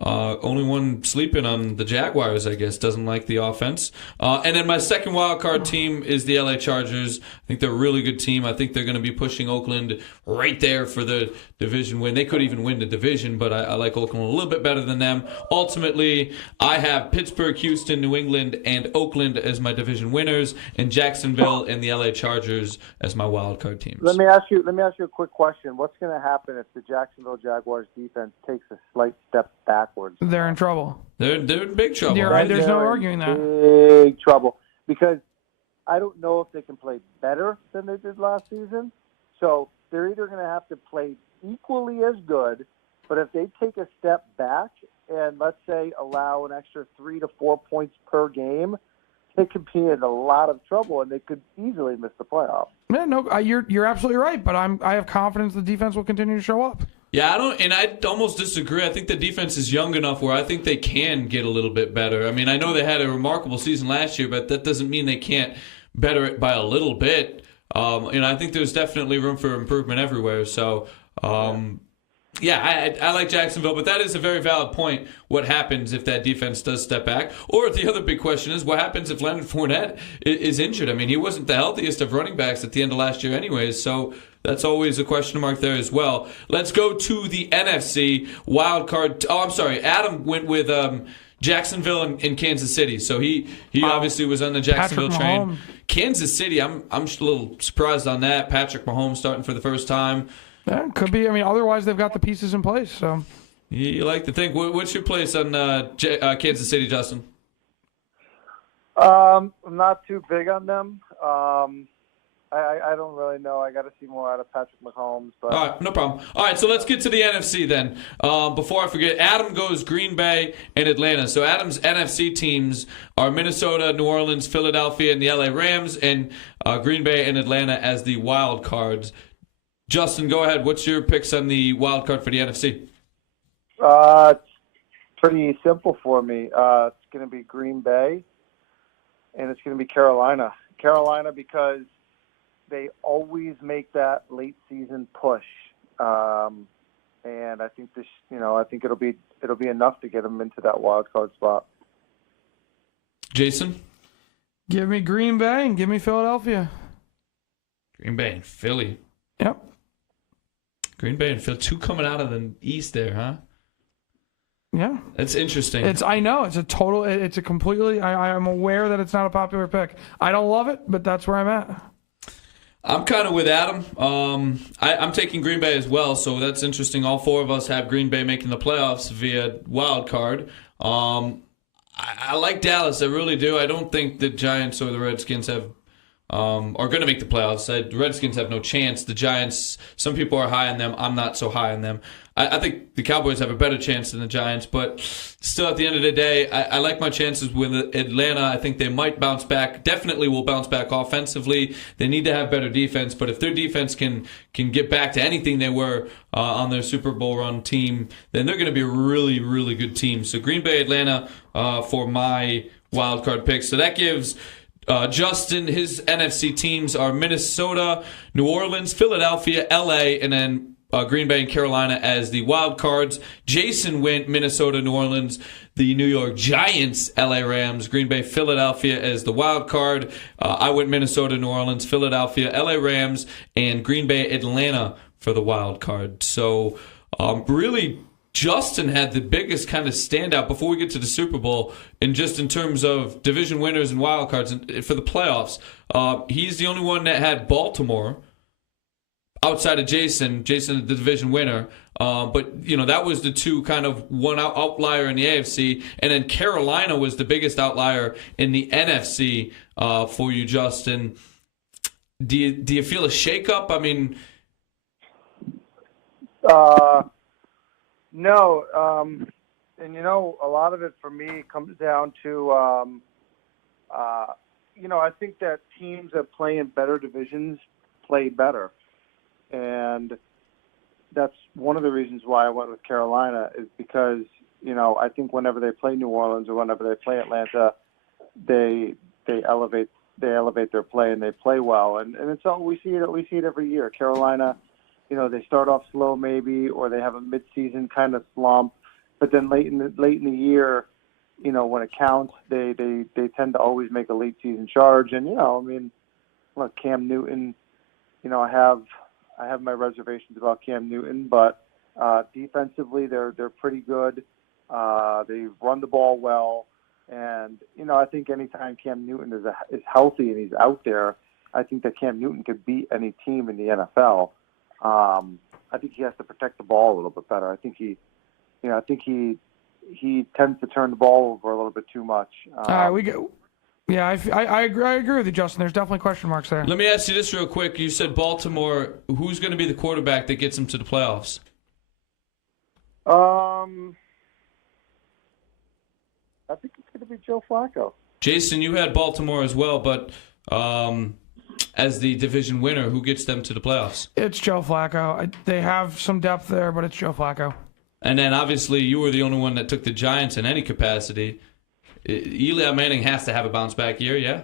Only one sleeping on the Jaguars, I guess, doesn't like the offense. And then my second wild card team is the LA Chargers. I think they're a really good team. I think they're going to be pushing Oakland right there for the division win. They could even win the division, but I like Oakland a little bit better than them. Ultimately, I have Pittsburgh, Houston, New England, and Oakland as my division winners, and Jacksonville and the LA Chargers as my wild card teams. Let me ask you a quick question. What's going to happen if the Jacksonville Jaguars defense takes a slight step backwards? They're in trouble. They're in big trouble. You're right. There's no arguing that. Big trouble, because I don't know if they can play better than they did last season. So they're either going to have to play equally as good, but if they take a step back and, let's say, allow an extra 3 to 4 points per game, they could be in a lot of trouble, and they could easily miss the playoffs. Yeah, no, you're absolutely right, but I have confidence the defense will continue to show up. Yeah, I almost disagree. I think the defense is young enough where I think they can get a little bit better. I mean, I know they had a remarkable season last year, but that doesn't mean they can't better it by a little bit. I think there's definitely room for improvement everywhere. So, I like Jacksonville, but that is a very valid point. What happens if that defense does step back? Or the other big question is, what happens if Leonard Fournette is injured? I mean, he wasn't the healthiest of running backs at the end of last year anyways, so that's always a question mark there as well. Let's go to the NFC wild card. Oh, I'm sorry. Adam went with Jacksonville and Kansas City, so he obviously was on the Jacksonville train. Kansas City, I'm a little surprised on that. Patrick Mahomes starting for the first time. Yeah, could be. I mean, otherwise they've got the pieces in place. So you like to think. What's your place on Kansas City, Justin? I'm not too big on them. I don't really know. I got to see more out of Patrick Mahomes. But. All right, no problem. All right, so let's get to the NFC then. Before I forget, Adam goes Green Bay and Atlanta. So Adam's NFC teams are Minnesota, New Orleans, Philadelphia, and the LA Rams, and Green Bay and Atlanta as the wild cards. Justin, go ahead. What's your picks on the wild card for the NFC? It's pretty simple for me. It's going to be Green Bay, and it's going to be Carolina. Carolina, because they always make that late season push, and I think I think it'll be enough to get them into that wild card spot. Jason, give me Green Bay and give me Philadelphia. Green Bay and Philly. Yep. Green Bay and Philly, two coming out of the East there, huh? Yeah. That's interesting. I know. It's a completely, I'm aware that it's not a popular pick. I don't love it, but that's where I'm at. I'm kind of with Adam. I'm taking Green Bay as well, so that's interesting. All four of us have Green Bay making the playoffs via wild card. I like Dallas. I really do. I don't think the Giants or the Redskins are going to make the playoffs. The Redskins have no chance. The Giants, some people are high on them. I'm not so high on them. I think the Cowboys have a better chance than the Giants, but still at the end of the day, I like my chances with Atlanta. I think they might bounce back. Definitely will bounce back offensively. They need to have better defense, but if their defense can get back to anything they were on their Super Bowl run team, then they're going to be a really, really good team. So Green Bay, Atlanta for my wild card picks. So that gives Justin, his NFC teams are Minnesota, New Orleans, Philadelphia, LA, and then Green Bay and Carolina as the wild cards. Jason went Minnesota, New Orleans, the New York Giants, LA Rams, Green Bay, Philadelphia as the wild card. I went Minnesota, New Orleans, Philadelphia, LA Rams, and Green Bay, Atlanta for the wild card. So really, Justin had the biggest kind of standout before we get to the Super Bowl, and just in terms of division winners and wild cards for the playoffs. He's the only one that had Baltimore outside of Jason, the division winner. But, that was the two kind of one outlier in the AFC. And then Carolina was the biggest outlier in the NFC for you, Justin. Do you feel a shakeup? I mean... No. And, a lot of it for me comes down to, I think that teams that play in better divisions play better. And that's one of the reasons why I went with Carolina is because, I think whenever they play New Orleans or whenever they play Atlanta, they elevate their play and they play well. And it's all we see it every year. Carolina, they start off slow maybe, or they have a mid-season kind of slump, but then late in the year, you know, when it counts, they tend to always make a late season charge. And, you know, I mean, look, Cam Newton, you know, I have my reservations about Cam Newton, but defensively they're pretty good. They run the ball well, and you know, I think anytime Cam Newton is healthy and he's out there, I think that Cam Newton could beat any team in the NFL. I think he has to protect the ball a little bit better. I think he tends to turn the ball over a little bit too much. All right, we go. Yeah, I agree with you, Justin. There's definitely question marks there. Let me ask you this real quick. You said Baltimore. Who's going to be the quarterback that gets them to the playoffs? I think it's going to be Joe Flacco. Jason, you had Baltimore as well, but as the division winner, who gets them to the playoffs? It's Joe Flacco. They have some depth there, but it's Joe Flacco. And then obviously you were the only one that took the Giants in any capacity. Eli Manning has to have a bounce back year, yeah?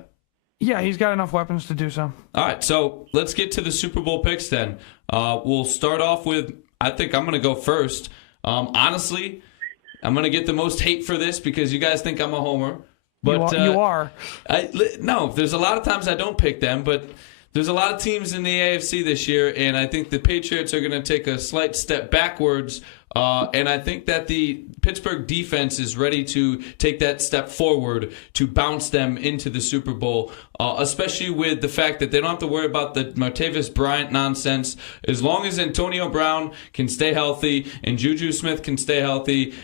Yeah, he's got enough weapons to do so. All right, so let's get to the Super Bowl picks then. We'll start off with, I think I'm going to go first. Honestly, I'm going to get the most hate for this because you guys think I'm a homer. But you are. No, there's a lot of times I don't pick them, but there's a lot of teams in the AFC this year, and I think the Patriots are going to take a slight step backwards. And I think that the Pittsburgh defense is ready to take that step forward to bounce them into the Super Bowl, especially with the fact that they don't have to worry about the Martavis Bryant nonsense. As long as Antonio Brown can stay healthy and Juju Smith can stay healthy,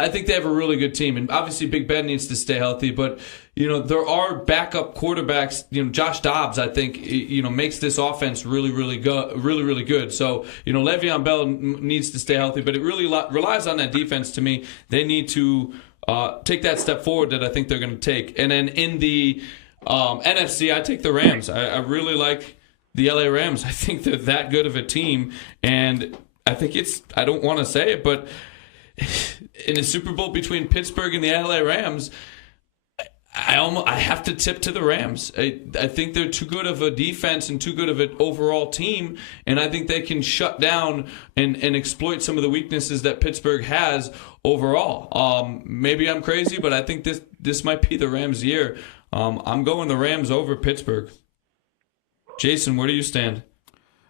I think they have a really good team. And obviously Big Ben needs to stay healthy, but there are backup quarterbacks. Josh Dobbs, I think, makes this offense really, really good. So, Le'Veon Bell needs to stay healthy, but it really relies on that defense to me. They need to take that step forward that I think they're going to take. And then in the NFC, I take the Rams. I really like the LA Rams. I think they're that good of a team, and I think I don't want to say it, but in a Super Bowl between Pittsburgh and the LA Rams, I have to tip to the Rams. I think they're too good of a defense and too good of an overall team, and I think they can shut down and exploit some of the weaknesses that Pittsburgh has overall. Maybe I'm crazy, but I think this might be the Rams' year. I'm going the Rams over Pittsburgh. Jason, where do you stand?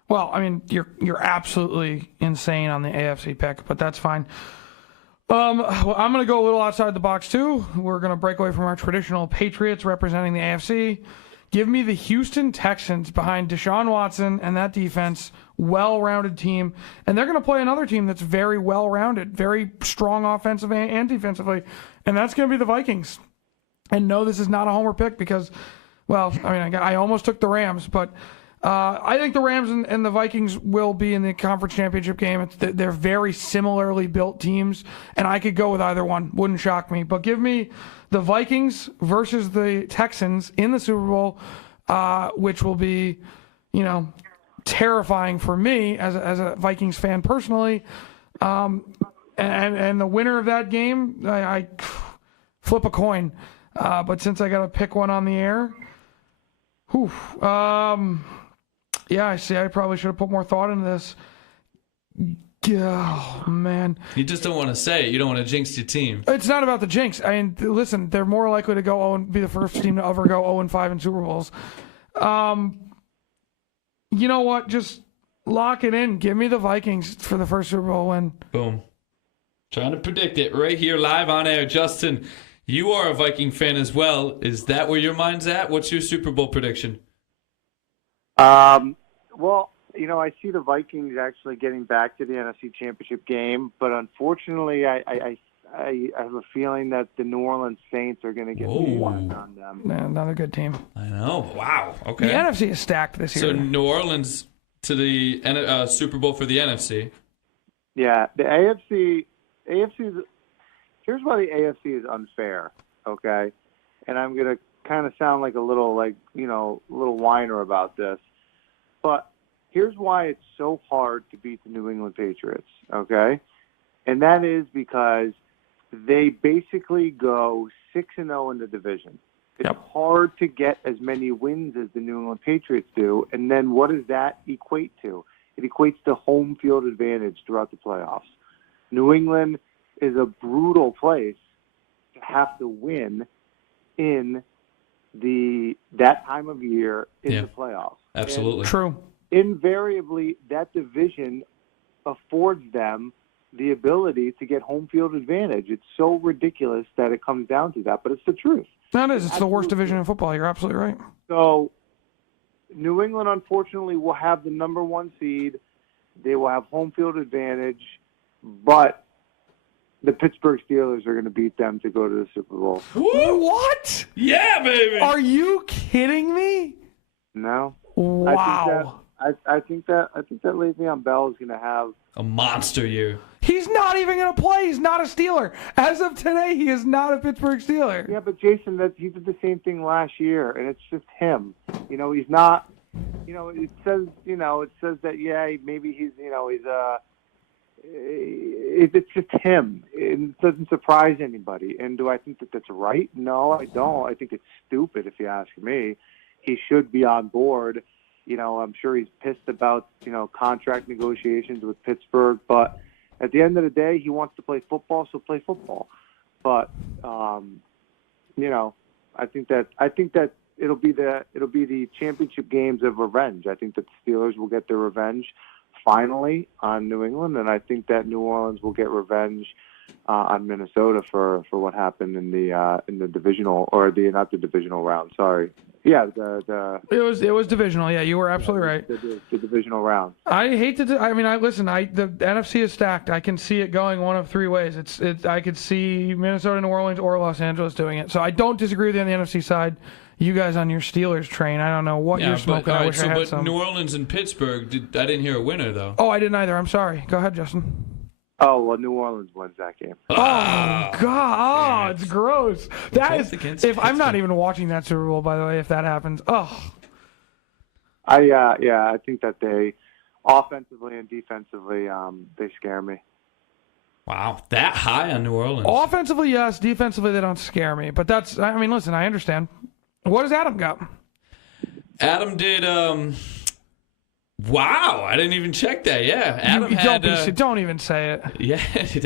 Well, I mean, you're absolutely insane on the AFC pick, but that's fine. Well, I'm going to go a little outside the box, too. We're going to break away from our traditional Patriots representing the AFC. Give me the Houston Texans behind Deshaun Watson and that defense, well-rounded team. And they're going to play another team that's very well-rounded, very strong offensively and defensively, and that's going to be the Vikings. And no, this is not a homer pick because, well, I mean, I almost took the Rams, but I think the Rams and the Vikings will be in the conference championship game. They're very similarly built teams, and I could go with either one. Wouldn't shock me. But give me the Vikings versus the Texans in the Super Bowl, which will be, terrifying for me as a Vikings fan personally. And the winner of that game, I flip a coin. But since I got to pick one on the air, yeah, I see. I probably should have put more thought into this. Oh, man. You just don't want to say it. You don't want to jinx your team. It's not about the jinx. I mean, listen, they're more likely to go be the first team to ever go 0-5 in Super Bowls. You know what? Just lock it in. Give me the Vikings for the first Super Bowl win. Boom. Trying to predict it right here live on air. Justin, you are a Viking fan as well. Is that where your mind's at? What's your Super Bowl prediction? Well, I see the Vikings actually getting back to the NFC Championship game, but unfortunately, I have a feeling that the New Orleans Saints are going to get one on them. Yeah, another good team. I know. Wow. Okay. The NFC is stacked this year. So New Orleans to the Super Bowl for the NFC. Yeah, the AFC. Here's why the AFC is unfair. Okay, and I'm going to kind of sound like a little whiner about this. But here's why it's so hard to beat the New England Patriots, okay? And that is because they basically go 6-0 in the division. It's hard to get as many wins as the New England Patriots do. And then what does that equate to? It equates to home field advantage throughout the playoffs. New England is a brutal place to have to win in that time of year in the playoffs. Absolutely. True. Invariably, that division affords them the ability to get home field advantage. It's so ridiculous that it comes down to that, but it's the truth. That is. It's the worst division in football. You're absolutely right. So New England, unfortunately, will have the number 1 seed. They will have home field advantage, but the Pittsburgh Steelers are going to beat them to go to the Super Bowl. What? Yeah, baby. Are you kidding me? No. Wow. I think that Le'Veon Bell is going to have A monster year. He's not even going to play. He's not a Steeler. As of today, he is not a Pittsburgh Steeler. Yeah, but Jason, he did the same thing last year, and it's just him. He's not. It says that maybe he's it's just him. It doesn't surprise anybody. And do I think that that's right? No, I don't. I think it's stupid if you ask me. He should be on board. I'm sure he's pissed about, contract negotiations with Pittsburgh, but at the end of the day, he wants to play football, so play football. But, I think that it'll be the championship games of revenge. I think that the Steelers will get their revenge finally on New England, and I think that New Orleans will get revenge on Minnesota for what happened in the divisional, or not the divisional round. Sorry. Yeah, it was divisional. Yeah, you were absolutely right. The divisional round. I hate to. The NFC is stacked. I can see it going one of 3 ways. I could see Minnesota, New Orleans, or Los Angeles doing it. So I don't disagree with you on the NFC side. You guys on your Steelers train. I don't know what you're smoking. I wish I had some. New Orleans and Pittsburgh. I didn't hear a winner though. Oh, I didn't either. I'm sorry. Go ahead, Justin. Oh, well, New Orleans wins that game. Oh, God. Oh, it's gross. That is, if I'm not even watching that Super Bowl, by the way, if that happens. Oh. I think that they, offensively and defensively, they scare me. Wow, that high on New Orleans. Offensively, yes. Defensively, they don't scare me. But listen, I understand. What does Adam got? Adam did, wow, I didn't even check that. Yeah, Adam had. Don't even say it. Yeah,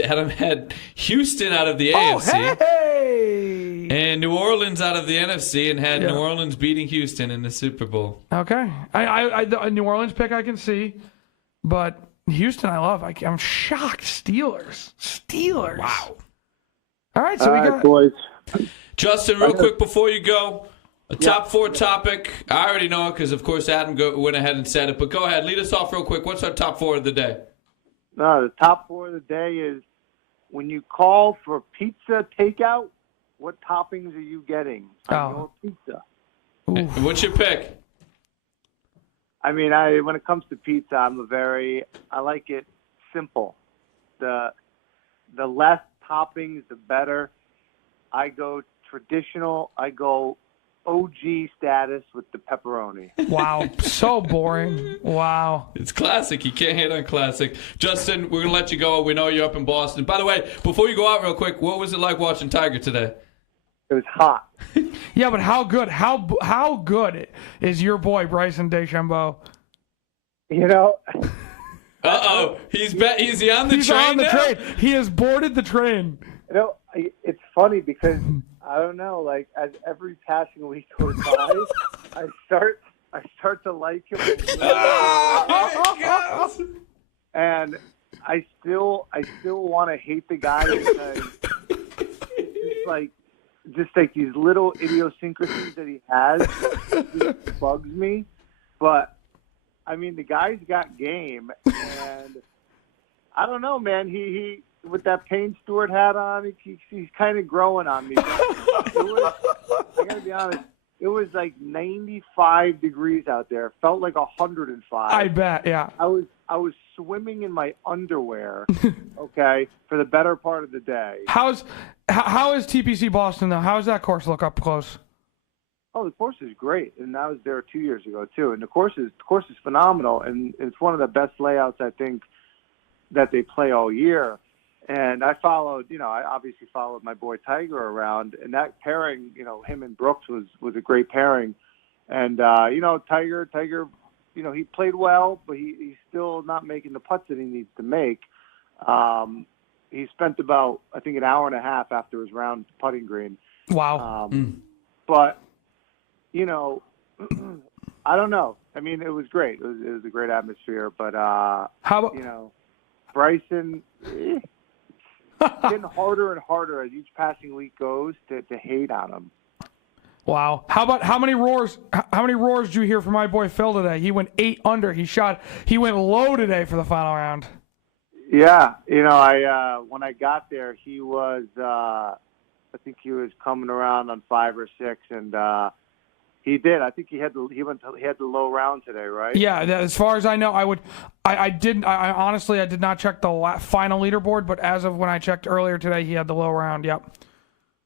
Adam had Houston out of the AFC. Hey! And New Orleans out of the NFC, and had New Orleans beating Houston in the Super Bowl. Okay, the New Orleans pick I can see, but Houston I love. I'm shocked. Steelers. Wow. All right, so we got boys. Justin, real quick before you go. A top 4 topic. I already know it because, of course, Adam went ahead and said it. But go ahead. Lead us off real quick. What's our top 4 of the day? No, the top 4 of the day is when you call for pizza takeout, what toppings are you getting on your pizza? What's your pick? I mean, when it comes to pizza, I like it simple. The less toppings, the better. I go traditional. I go OG status with the pepperoni. Wow, so boring. Wow. It's classic. You can't hate on classic. Justin, we're going to let you go. We know you're up in Boston. By the way, before you go out real quick, what was it like watching Tiger today? It was hot. Yeah, but how good? How good is your boy Bryson DeChambeau? Uh-oh. He's he on the He's train on the now? train. He has boarded the train. It's funny because I don't know. Like as every passing week goes by, I start to like him, and I still want to hate the guy because it's just like these little idiosyncrasies that he has just bugs me. But I mean, the guy's got game, and I don't know, man. He with that Payne Stewart hat on, he's kind of growing on me. I gotta be honest. It was like 95 degrees out there. It felt like 105. I bet, yeah. I was swimming in my underwear, okay, for the better part of the day. How is TPC Boston though? How does that course look up close? Oh, the course is great, and I was there 2 years ago too. And the course is phenomenal, and it's one of the best layouts I think that they play all year. And I obviously followed my boy Tiger around, and that pairing, him and Brooks was a great pairing. And Tiger, he played well, but he's still not making the putts that he needs to make. he spent about, I think, an hour and a half after his round putting green. Wow. But, you know, I don't know. I mean, it was great. It was a great atmosphere. But, How about, you know, Bryson, getting harder and harder as each passing week goes to hate on him. wow. How many roars did you hear from my boy Phil today? He went 8 under. He went low today for the final round. Yeah, you know, when I got there, he was, I think he was coming around on 5 or 6, and he did. I think he had the low round today, right? Yeah, as far as I know, I honestly did not check the final leaderboard, but as of when I checked earlier today, he had the low round. Yep.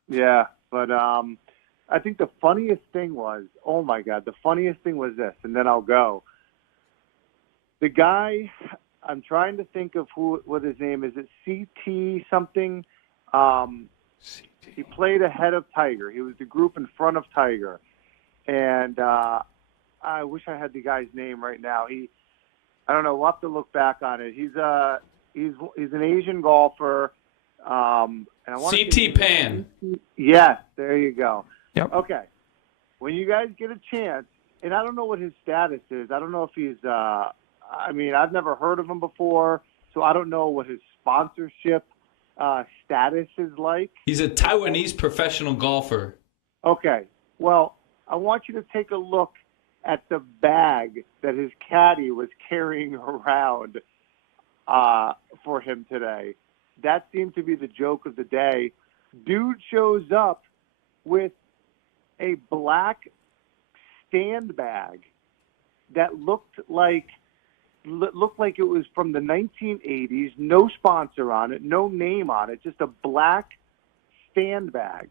Yeah, but I think the funniest thing was, oh my God, the funniest thing was this, and then I'll go. The guy, I'm trying to think of what his name is. It CT something? He played ahead of Tiger. He was the group in front of Tiger. And I wish I had the guy's name right now. I don't know. We'll have to look back on it. He's an Asian golfer. And I want CT Pan. Yes, there you go. Yep. Okay. When you guys get a chance, and I don't know what his status is. I don't know if he's I mean, I've never heard of him before, so I don't know what his sponsorship status is like. He's a Taiwanese professional golfer. Okay. Well, I want you to take a look at the bag that his caddy was carrying around for him today. That seemed to be the joke of the day. Dude shows up with a black stand bag that looked like it was from the 1980s, no sponsor on it, no name on it, just a black stand bag,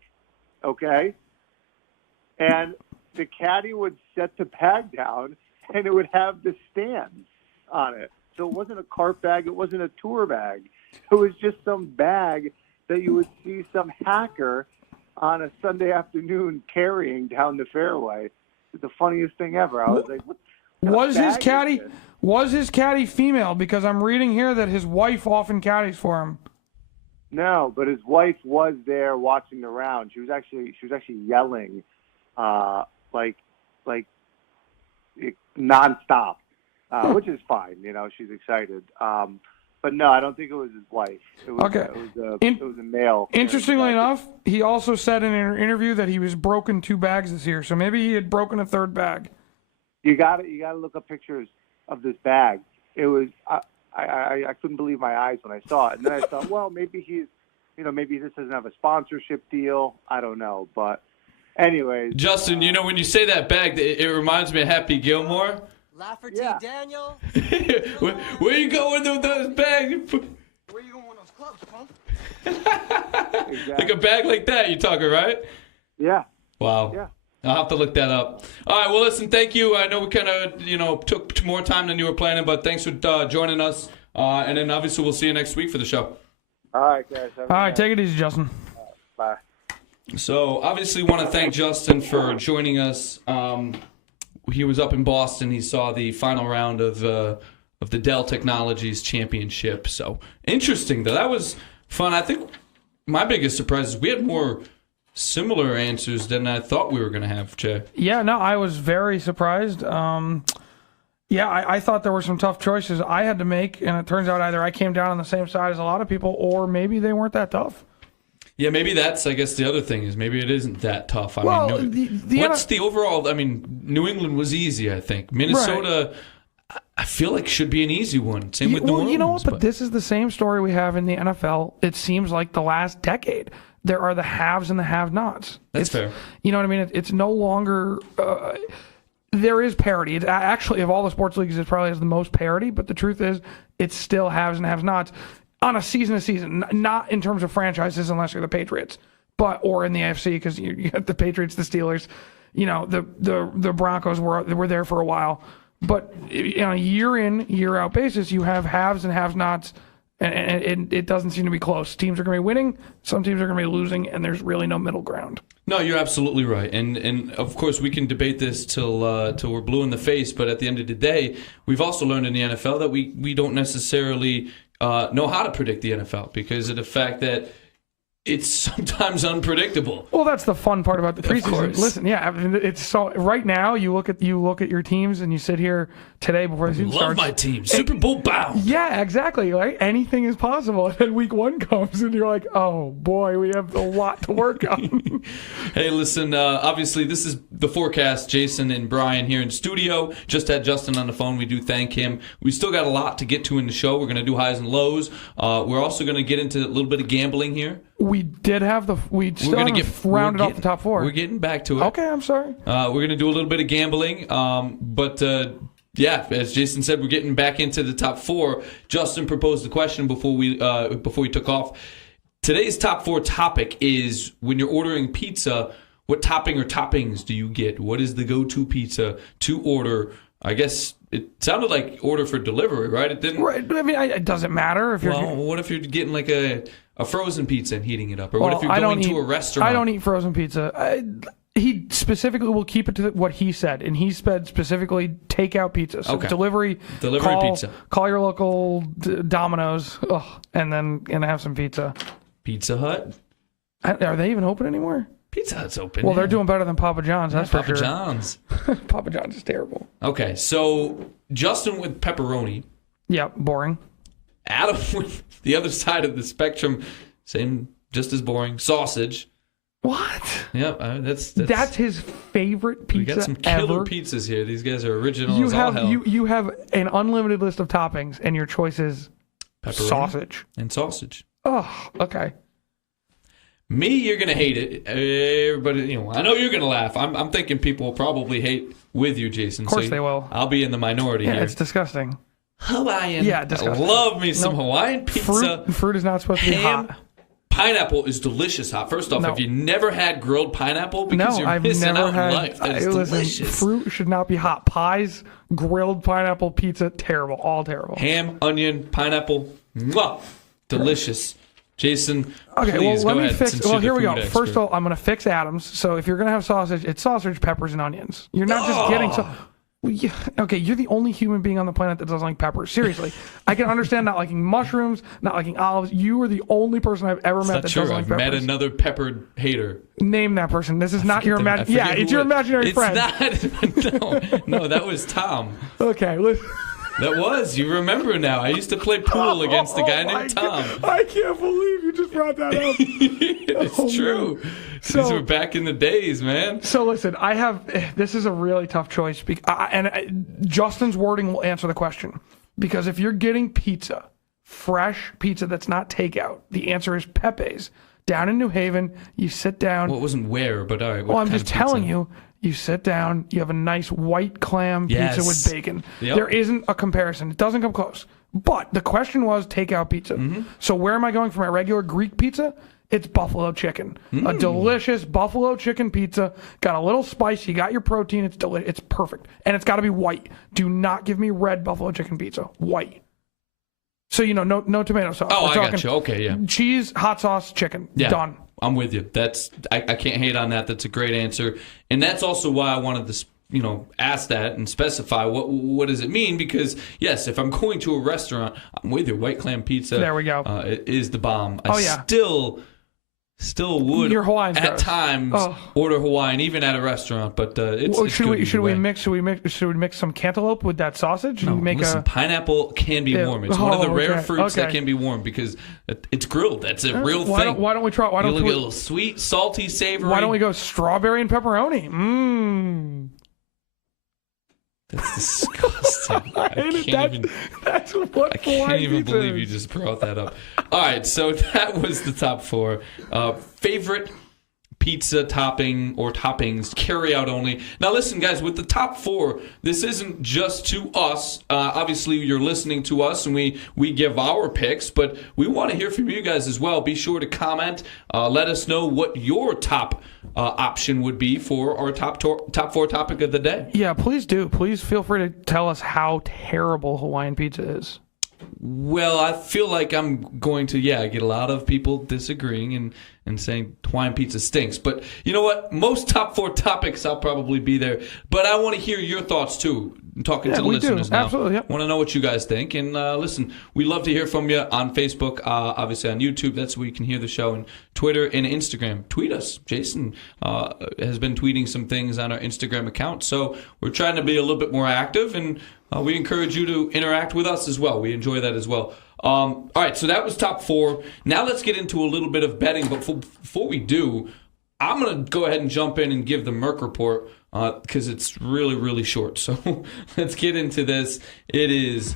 okay? And the caddy would set the bag down, and it would have the stands on it. So it wasn't a cart bag, it wasn't a tour bag. It was just some bag that you would see some hacker on a Sunday afternoon carrying down the fairway. It's the funniest thing ever. I was like, what? Was his caddy female? Because I'm reading here that his wife often caddies for him. No, but his wife was there watching the round. She was actually yelling, like nonstop, which is fine. You know, she's excited. But no, I don't think it was his wife. It was, Okay. It was a male. Interestingly enough, he also said in an interview that he was broken 2 bags this year. So maybe he had broken a 3rd bag. You got to look up pictures of this bag. It was I couldn't believe my eyes when I saw it, and then I thought, well, maybe maybe this doesn't have a sponsorship deal. I don't know, but anyways. Justin, you know, when you say that bag, it reminds me of Happy Gilmore. Lafferty Daniel. Where you going with those bags? Where you going with those clubs, punk? Exactly. Like a bag like that, you're talking, right? Yeah. Wow. Yeah. I'll have to look that up. All right, well, listen, thank you. I know we kind of, took more time than you were planning, but thanks for joining us. And then, obviously, we'll see you next week for the show. All right, guys. All right, take it easy, Justin. Bye. So, obviously, want to thank Justin for joining us. He was up in Boston. He saw the final round of the Dell Technologies Championship. So, interesting, though. That was fun. I think my biggest surprise is we had more similar answers than I thought we were going to have, Che. Yeah, no, I was very surprised. I thought there were some tough choices I had to make, and it turns out either I came down on the same side as a lot of people, or maybe they weren't that tough. Yeah, maybe that's, I guess, the other thing is maybe it isn't that tough. What's the overall? I mean, New England was easy, I think. Minnesota, right. I feel like should be an easy one. Same with New Orleans. You know what? But this is the same story we have in the NFL. It seems like the last decade. There are the haves and the have-nots. That's fair. You know what I mean? It's no longer. There is parity. It actually, of all the sports leagues, it probably has the most parity. But the truth is, it's still haves and have-nots on a season-to-season. Not in terms of franchises, unless you're the Patriots, or in the AFC, because you got the Patriots, the Steelers. You know, the Broncos were there for a while. But on a year in, year out basis, you have haves and have-nots. And it doesn't seem to be close. Teams are going to be winning, some teams are going to be losing, and there's really no middle ground. No, you're absolutely right. And of course, we can debate this till we're blue in the face, but at the end of the day, we've also learned in the NFL that we don't necessarily know how to predict the NFL because of the fact that it's sometimes unpredictable. Well, that's the fun part about the preseason. course. Listen, yeah, I mean, it's so right now you look at your teams and you sit here today before the season Love starts. my team. Super Bowl bound. Yeah, exactly. Right, anything is possible. And then week 1 comes and you're like, oh boy, we have a lot to work on. Hey, listen, obviously this is the forecast. Jason and Brian here in studio. Just had Justin on the phone. We do thank him. We still got a lot to get to in the show. We're going to do highs and lows. We're also going to get into a little bit of gambling here. We did have we still haven't rounded off the top 4. We're getting back to it. Okay, I'm sorry. We're going to do a little bit of gambling, but yeah, as Jason said, we're getting back into the top 4. Justin proposed the question before we took off. Today's top 4 topic is when you're ordering pizza, what topping or toppings do you get? What is the go-to pizza to order? I guess it sounded like order for delivery, right? It didn't. Right. I mean, it doesn't matter if you're. Well, what if you're getting like a frozen pizza and heating it up, or what if you're going to a restaurant? I don't eat frozen pizza. He specifically will keep it to what he said, and he said specifically takeout pizza. So delivery pizza. Call your local Domino's, and have some pizza. Pizza Hut. Are they even open anymore? Pizza Hut's open. Well, they're doing better than Papa John's. That's for sure. Papa John's. Papa John's is terrible. Okay, so Justin with pepperoni. Yeah, boring. Adam with the other side of the spectrum, same, just as boring. Sausage. What? Yeah, that's his favorite pizza. We got some killer ever. Pizzas here. These guys are original You as have all hell. you have an unlimited list of toppings, and your choice is Pepperoni sausage and sausage. Oh, okay. Me, you're gonna hate it. Everybody, I know you're gonna laugh. I'm thinking people will probably hate with you, Jason. Of course they will. I'll be in the minority Yeah, here. it's disgusting. Hawaiian. Yeah, disgusting. I love me some Hawaiian pizza. Fruit is not supposed to be Ham. hot. Pineapple is delicious hot. First off, No. if you never had grilled pineapple, because you're I've missing never out had. on life. That is listen, delicious. fruit should not be hot. Pies, grilled pineapple, pizza, terrible. All terrible. Ham, onion, pineapple, mwah, delicious. Jason, Okay, please well, go let me ahead, fix. since Well, you're here the we go. food expert. First of all, I'm going to fix Adams. So if you're going to have sausage, it's sausage, peppers, and onions. You're not just getting so. Well, yeah, okay, you're the only human being on the planet that doesn't like peppers. Seriously, I can understand not liking mushrooms, not liking olives. You are the only person I've ever met that Sure, doesn't like I've peppers. met another peppered hater. Name that person. This is not your imaginary. Yeah, it's your imaginary friend. It's not. No, that was Tom. Okay, listen. That was. You remember now. I used to play pool against a guy my named Tom. God. I can't believe you just brought that up. It's Oh, true. man. These So- were back in the days, man. So listen, this is a really tough choice, Justin's wording will answer the question. Because if you're getting pizza, fresh pizza that's not takeout, the answer is Pepe's. Down in New Haven, you sit down. Well, it wasn't where, but all right. Well, I'm just telling you. You sit down, you have a nice white clam pizza Yes. with bacon. Yep. There isn't a comparison. It doesn't come close. But the question was takeout pizza. Mm-hmm. So where am I going for my regular Greek pizza? It's buffalo chicken. A delicious buffalo chicken pizza. Got a little spice. You got your protein. It's delicious. It's perfect. And it's got to be white. Do not give me red buffalo chicken pizza. White. So, no tomato sauce. Oh, We're I talking got you. Okay, yeah. Cheese, hot sauce, chicken. Yeah, Done. I'm with you. I can't hate on that. That's a great answer, and that's also why I wanted to ask that and specify what does it mean? Because yes, if I'm going to a restaurant, I'm with you. White clam pizza. There we go. It is the bomb. Oh, yeah. Still would Your Hawaiian's at gross. times order Hawaiian even at a restaurant, but it's Well, it's should good we either way. should we mix some cantaloupe with that sausage? No, And make listen, pineapple can be Yeah. warm. It's one of the rare okay, fruits that okay. can be warm because it's grilled. That's a real why thing. Why don't we try? Why You don't get a we? little sweet, salty, savory. Why don't we go strawberry and pepperoni? Mmm. That's disgusting. I That's what I can't Hawaiian even pizza believe is. you just brought that up. All right, so that was the top 4. Favorite pizza topping or toppings, carry out only. Now listen, guys, with the top 4, this isn't just to us. Obviously, you're listening to us, and we give our picks, but we want to hear from you guys as well. Be sure to comment. Let us know what your top option would be for our top 4 topic of the day. Yeah, please do. Please feel free to tell us how terrible Hawaiian pizza is. Well, I feel like I'm going to, get a lot of people disagreeing, and saying Hawaiian pizza stinks. But you know what? Most top 4 topics, I'll probably be there. But I want to hear your thoughts, too. I'm talking to the listeners now. Absolutely, yep. Want to know what you guys think. And listen, we love to hear from you on Facebook, obviously on YouTube. That's where you can hear the show. And Twitter and Instagram. Tweet us. Jason has been tweeting some things on our Instagram account. So we're trying to be a little bit more active. And we encourage you to interact with us as well. We enjoy that as well. All right, so that was top 4. Now let's get into a little bit of betting. But before we do, I'm going to go ahead and jump in and give the Merck report because it's really, really short. So let's get into this. It is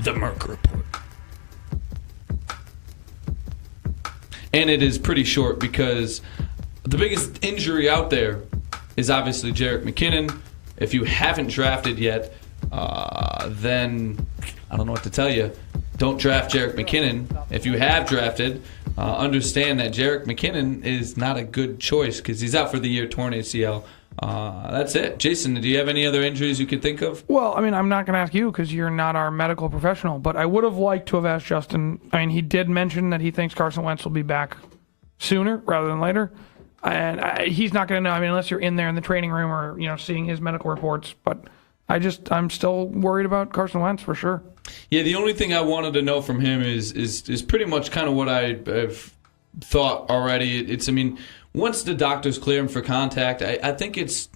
the Merck report. And it is pretty short because the biggest injury out there is obviously Jerick McKinnon. If you haven't drafted yet, then I don't know what to tell you. Don't draft Jerick McKinnon. If you have drafted, understand that Jerick McKinnon is not a good choice because he's out for the year, torn ACL. That's it. Jason, do you have any other injuries you could think of? Well, I mean, I'm not going to ask you because you're not our medical professional, but I would have liked to have asked Justin. I mean, he did mention that he thinks Carson Wentz will be back sooner rather than later. And he's not going to know, I mean, unless you're in there in the training room or, seeing his medical reports. But I'm still worried about Carson Wentz for sure. Yeah, the only thing I wanted to know from him is pretty much kind of what I've thought already. I mean, once the doctors clear him for contact, I think it's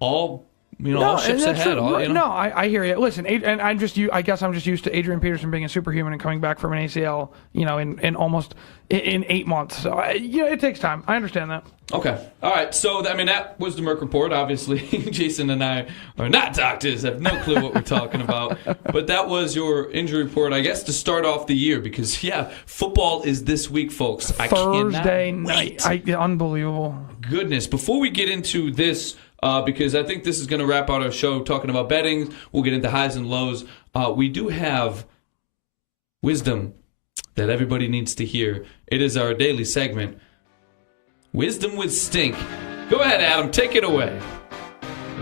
all all ships ahead. No, I hear you. Listen, and I guess I'm just used to Adrian Peterson being a superhuman and coming back from an ACL, in almost in 8 months. So it takes time. I understand that. Okay. All right. So, that was the Merck report. Obviously, Jason and I are not doctors, have no clue what we're talking about. But that was your injury report, I guess, to start off the year because, football is this week, folks. Thursday night. Unbelievable. Goodness. Before we get into this, because I think this is going to wrap out our show talking about betting, we'll get into highs and lows. We do have wisdom that everybody needs to hear. It is our daily segment. Wisdom with Stink. Go ahead, Adam. Take it away.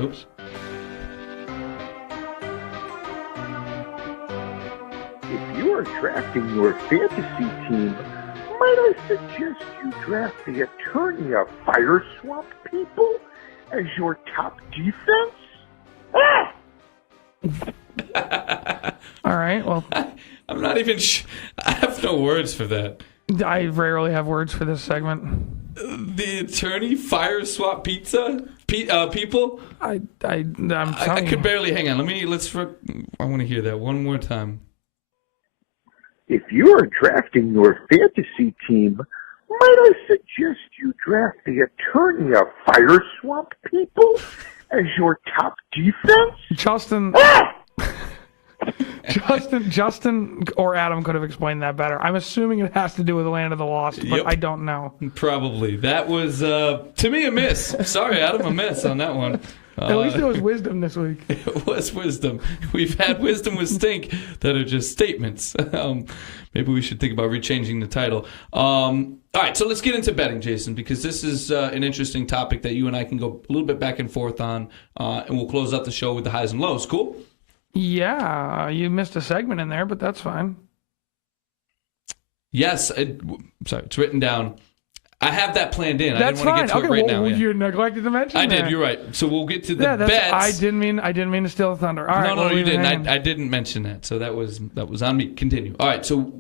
Oops. If you are drafting your fantasy team, might I suggest you draft the attorney of Fire Swamp People as your top defense? All right. Well, I'm not even I have no words for that. I rarely have words for this segment. The attorney Fire Swap Pizza people. I'm telling I could you. barely hang on. I want to hear that one more time. If you are drafting your fantasy team, might I suggest you draft the attorney of Fire Swamp People as your top defense? Justin or Adam could have explained that better. I'm assuming it has to do with the Land of the Lost, but Yep. I don't know. Probably. That was, to me, a miss. Sorry, Adam, a miss on that one. At least it was wisdom this week. It was wisdom. We've had wisdom with stink that are just statements. Maybe we should think about rechanging the title. All right, so let's get into betting, Jason, because this is an interesting topic that you and I can go a little bit back and forth on, and we'll close out the show with the highs and lows. Cool? Yeah, you missed a segment in there, but that's fine. Yes. Sorry, it's written down. I have that planned in. That's I didn't want to get to fine. it right well, now. Yeah. You neglected to mention I that. did. You're right. So we'll get to the bets. I didn't mean to steal the thunder. All right. No, well, you didn't. hang on. I didn't mention that. So that was on me. Continue. All right. So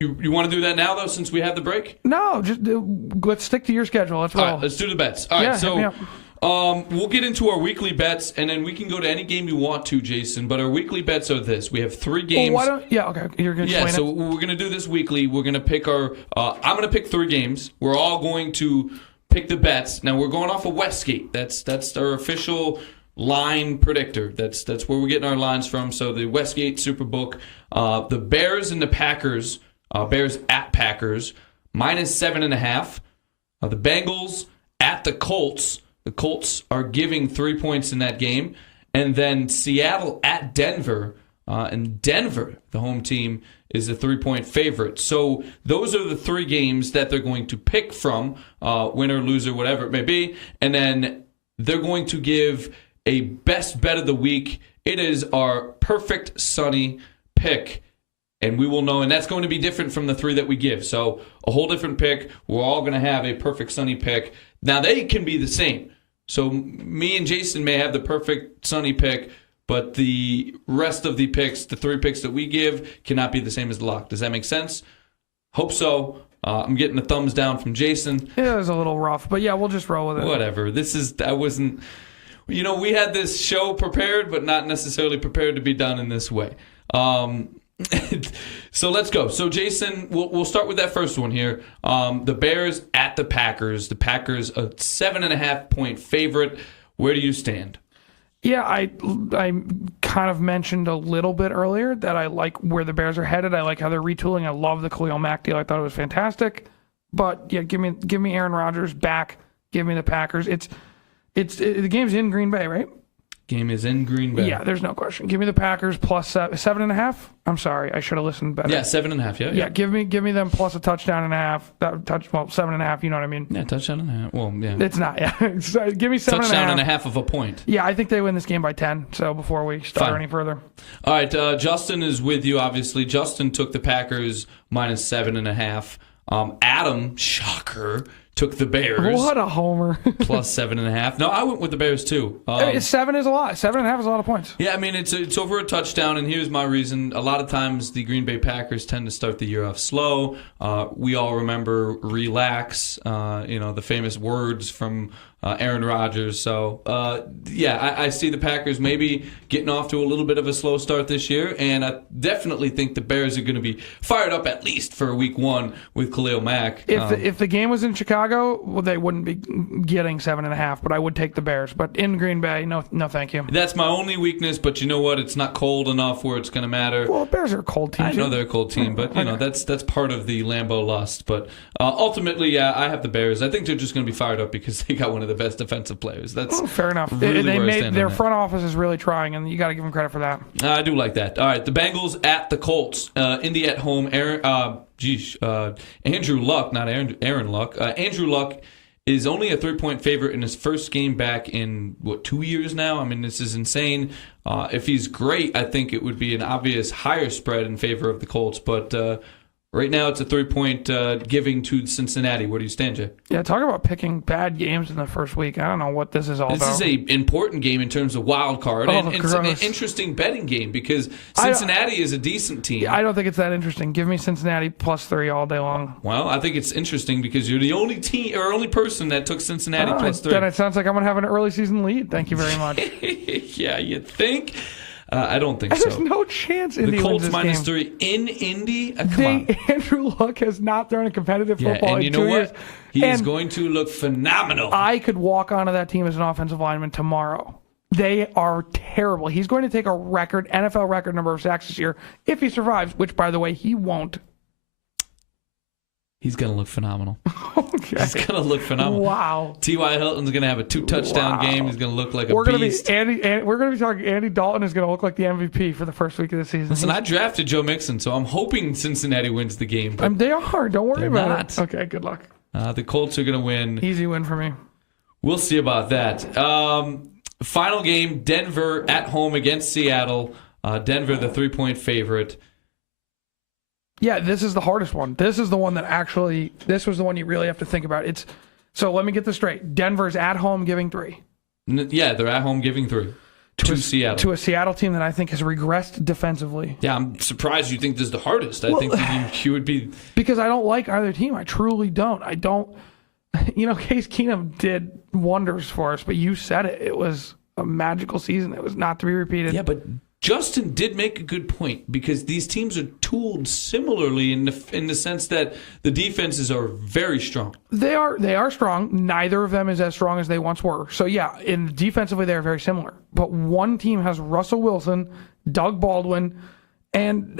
you want to do that now, though, since we have the break? No, just let's stick to your schedule. Let's roll. All right. Let's do the bets. All right. Yeah, So hit me up. we'll get into our weekly bets, and then we can go to any game you want to, Jason. But our weekly bets are this: we have 3 games. Well, okay. You're gonna Yeah, explain so it. we're going to do this weekly. We're going to pick our I'm going to pick 3 games. We're all going to pick the bets. Now, we're going off of Westgate. That's our official line predictor. That's where we're getting our lines from. So the Westgate Superbook, the Bears and the Packers, Bears at Packers, -7.5. The Bengals at the Colts. The Colts are giving 3 points in that game. And then Seattle at Denver. And Denver, the home team, is a 3-point favorite. So those are the 3 games that they're going to pick from, winner, loser, whatever it may be. And then they're going to give a best bet of the week. It is our perfect sunny pick. And we will know, and that's going to be different from the 3 that we give. So a whole different pick. We're all going to have a perfect Sunny pick. Now, they can be the same. So me and Jason may have the perfect Sunny pick, but the rest of the picks, the 3 picks that we give, cannot be the same as the lock. Does that make sense? Hope so. I'm getting a thumbs down from Jason. It was a little rough, but yeah, we'll just roll with it. Whatever. I wasn't, we had this show prepared, but not necessarily prepared to be done in this way. So let's go. So Jason, we'll start with that first one here. The Bears at the Packers. The Packers a 7.5-point favorite. Where do you stand? Yeah, I kind of mentioned a little bit earlier that I like where the Bears are headed. I like how they're retooling. I love the Khalil Mack deal. I thought it was fantastic. But yeah, give me Aaron Rodgers back. Give me the Packers. The game's in Green Bay, right? Game is in Green Bay. Yeah, there's no question. Give me the Packers plus 7.5. I'm sorry, I should have listened better. Yeah, 7.5. Yeah, give me them plus a touchdown and a half. 7.5. You know what I mean? Yeah, touchdown and a half. Well, yeah. It's not. Yeah, give me 7.5. Touchdown and a half of a point. Yeah, I think they win this game by 10. So before we start any further, all right. Justin is with you. Obviously, Justin took the Packers minus 7.5. Adam, shocker, took the Bears. What a homer. Plus 7.5. No, I went with the Bears too. 7 is a lot. 7.5 is a lot of points. Yeah, I mean, it's over a touchdown, and here's my reason. A lot of times the Green Bay Packers tend to start the year off slow. We all remember relax, the famous words from Aaron Rodgers. So, I see the Packers maybe getting off to a little bit of a slow start this year, and I definitely think the Bears are going to be fired up at least for week 1 with Khalil Mack. If the game was in Chicago, well, they wouldn't be getting 7.5, but I would take the Bears. But in Green Bay, no thank you. That's my only weakness, but you know what? It's not cold enough where it's going to matter. Well, the Bears are a cold team. I know they're a cold team, but that's part of the Lambeau lust. But ultimately, I have the Bears. I think they're just going to be fired up because they got one of the best defensive players. That's fair enough. Really their front office is really trying, and you got to give them credit for that. I do like that. All right, the Bengals at the Colts. Indy at home. Andrew Luck, not Aaron Luck. Andrew Luck is only a 3-point favorite in his first game back in 2 years now. I mean, this is insane. If he's great, I think it would be an obvious higher spread in favor of the Colts, but right now it's a 3-point giving to Cincinnati. Where do you stand, Jay? Yeah, talk about picking bad games in the first week. I don't know what this is all about. This is an important game in terms of wild card, and it's an interesting betting game because Cincinnati is a decent team. Yeah, I don't think it's that interesting. Give me Cincinnati plus 3 all day long. Well, I think it's interesting because you're the only team or only person that took Cincinnati plus 3. Then it sounds like I'm going to have an early season lead. Thank you very much. Yeah, you think? I don't think so. There's no chance Indy the Colts wins this minus game. 3 in Indy? Come on. Andrew Luck has not thrown a competitive football and in you 2 know years. what? He is going to look phenomenal. I could walk onto that team as an offensive lineman tomorrow. They are terrible. He's going to take a NFL record number of sacks this year if he survives, which, by the way, he won't. He's going to look phenomenal. Okay. He's going to look phenomenal. Wow. T.Y. Hilton's going to have a 2-touchdown game. He's going to look like a beast. We're going to be talking Andy Dalton is going to look like the MVP for the first week of the season. Listen, I drafted Joe Mixon, so I'm hoping Cincinnati wins the game. They are. Don't worry about it. Okay, good luck. The Colts are going to win. Easy win for me. We'll see about that. Final game, Denver at home against Seattle. Denver, the 3-point favorite. Yeah, this is the hardest one. This is the one that this was the one you really have to think about. So let me get this straight. Denver's at home giving 3. Yeah, they're at home giving 3 to Seattle. To a Seattle team that I think has regressed defensively. Yeah, I'm surprised you think this is the hardest. I think you would be... Because I don't like either team. I truly don't. I don't... Case Keenum did wonders for us, but you said it. It was a magical season. It was not to be repeated. Yeah, but Justin did make a good point because these teams are tooled similarly in the sense that the defenses are very strong. They are strong. Neither of them is as strong as they once were. So yeah, defensively they are very similar. But one team has Russell Wilson, Doug Baldwin, and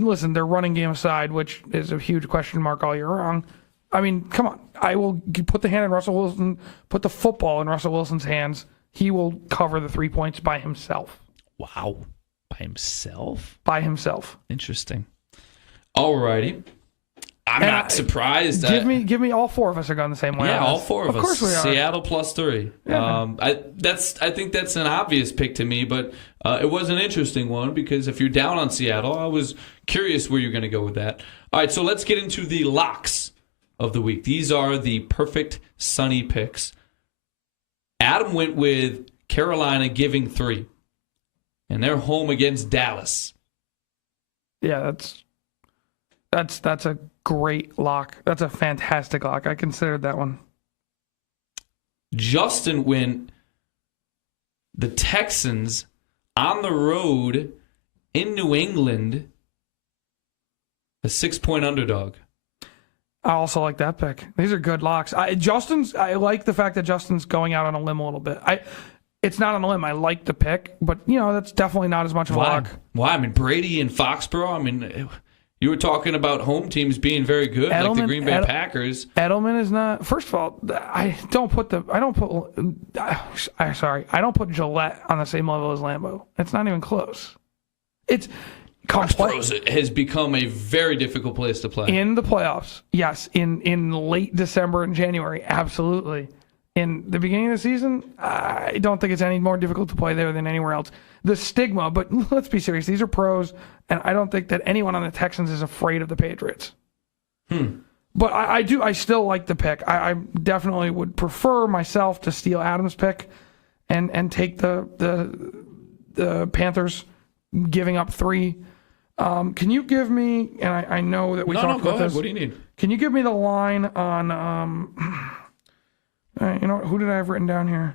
listen, their running game aside, which is a huge question mark all year long. I mean, come on. I will put the hand in Russell Wilson, put the football in Russell Wilson's hands. He will cover the 3 points by himself. Wow. By himself? By himself. Interesting. All righty. I'm And not surprised. Give me all four of us are going the same way. Yeah, on all this. four of us. Of course we are. Seattle +3. Yeah. I think that's an obvious pick to me, but it was an interesting one because if you're down on Seattle, I was curious where you're going to go with that. All right, so let's get into the locks of the week. These are the perfect sunny picks. Adam went with Carolina giving 3, and they're home against Dallas. Yeah, that's a great lock. That's a fantastic lock. I considered that one. Justin went the Texans on the road in New England, a 6-point underdog. I also like that pick. These are good locks. I like the fact that Justin's going out on a limb a little bit. It's not on a limb. I like the pick, but that's definitely not as much of a lock. Why? I mean, Brady and Foxborough. I mean, you were talking about home teams being very good, like the Green Bay Packers. Edelman is not. First of all, I don't put Gillette on the same level as Lambeau. It's not even close. It's Foxborough has become a very difficult place to play in the playoffs. Yes, in late December and January, absolutely. In the beginning of the season, I don't think it's any more difficult to play there than anywhere else. The stigma, but let's be serious, these are pros, and I don't think that anyone on the Texans is afraid of the Patriots. But I still like the pick. I definitely would prefer myself to steal Adam's pick and take the Panthers giving up 3. Can you give me, and I know that we talked about this. What do you need? Can you give me the line on, who did I have written down here?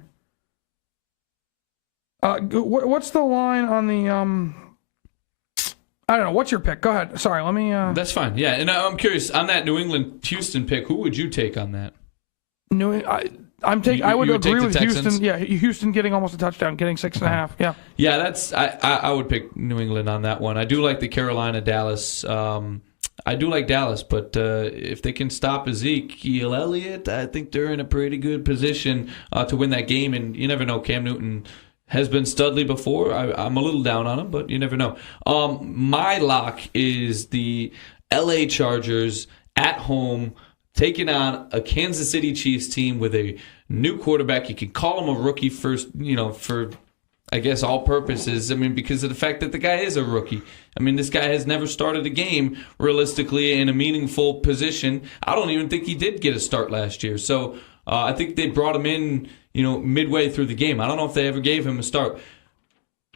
What's the line on the, I don't know. What's your pick? Go ahead. Sorry, let me. That's fine. Yeah, and I'm curious, on that New England-Houston pick, who would you take on that? I would agree with Texans? Houston. Yeah, Houston getting almost a touchdown, getting 6.5. Yeah. Yeah, I would pick New England on that one. I do like the Carolina-Dallas. I do like Dallas, but if they can stop Ezekiel Elliott, I think they're in a pretty good position to win that game. And you never know, Cam Newton has been studly before. I'm a little down on him, but you never know. My lock is the LA Chargers at home taking on a Kansas City Chiefs team with a new quarterback. You can call him a rookie first, for, I guess, all purposes. I mean, because of the fact that the guy is a rookie. I mean, this guy has never started a game realistically in a meaningful position. I don't even think he did get a start last year. So I think they brought him in, midway through the game. I don't know if they ever gave him a start.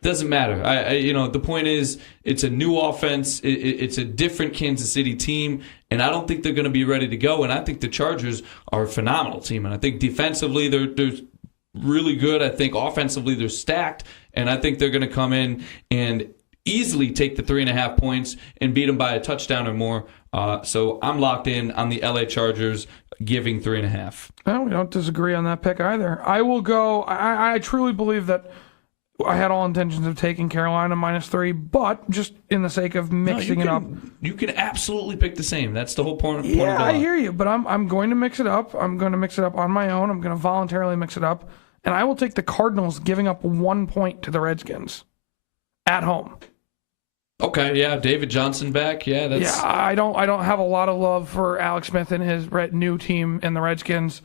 Doesn't matter. The point is, it's a new offense. It's a different Kansas City team, and I don't think they're going to be ready to go. And I think the Chargers are a phenomenal team, and I think defensively they're really good. I think offensively they're stacked, and I think they're going to come in and easily take the 3.5 points and beat them by a touchdown or more. So I'm locked in on the LA Chargers giving 3.5. Well, we don't disagree on that pick either. I will go. I truly believe that I had all intentions of taking Carolina -3, but just in the sake of mixing it up. You can absolutely pick the same. That's the whole point. Yeah, I hear you, but I'm going to mix it up. I'm going to mix it up on my own. I'm going to voluntarily mix it up, and I will take the Cardinals giving up 1 point to the Redskins at home. Okay, yeah, David Johnson back. Yeah, that's. Yeah, I don't have a lot of love for Alex Smith and his new team in the Redskins.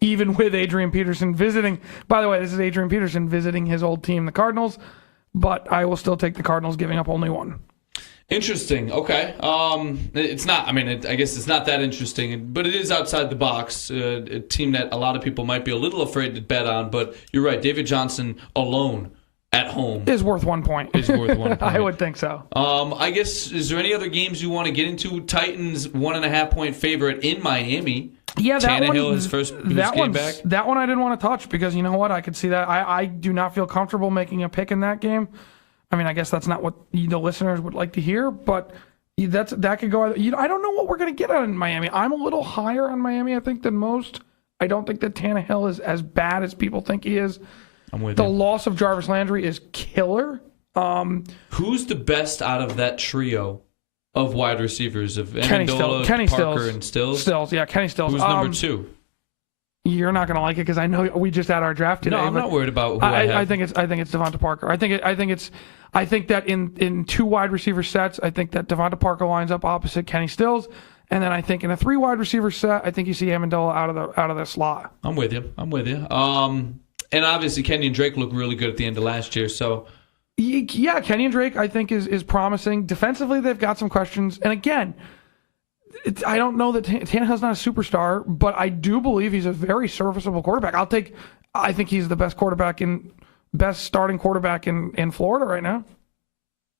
Even with Adrian Peterson visiting. By the way, this is Adrian Peterson visiting his old team, the Cardinals. But I will still take the Cardinals giving up only 1. Interesting. Okay. It's not. I mean, I guess it's not that interesting, but it is outside the box. A team that a lot of people might be a little afraid to bet on. But you're right. David Johnson alone at home is worth 1 point. Is worth 1 point. I would think so. I guess, is there any other games you want to get into? Titans 1.5 point favorite in Miami. Yeah, that Tannehill, one. his first game back. That one I didn't want to touch because you know what? I could see that. I do not feel comfortable making a pick in that game. I mean, I guess that's not what the listeners would like to hear, but that could go either. I don't know what we're going to get out in Miami. I'm a little higher on Miami, I think, than most. I don't think that Tannehill is as bad as people think he is. I'm with you. The loss of Jarvis Landry is killer. Who's the best out of that trio of wide receivers of Kenny Amendola, Kenny Parker, Stills. and Stills? Stills, yeah, Kenny Stills. Who's number 2? You're not going to like it because I know we just had our draft today. No, I'm but not worried about who I have. I think it's Devonta Parker. I think that in 2 wide receiver sets, I think that Devonta Parker lines up opposite Kenny Stills, and then I think in a 3 wide receiver set, I think you see Amendola out of the slot. I'm with you. And obviously Kenyon Drake looked really good at the end of last year. So yeah, Kenyon Drake I think is promising. Defensively, they've got some questions, and again, I don't know that Tannehill's not a superstar, but I do believe he's a very serviceable quarterback. I think he's the best starting quarterback in Florida right now.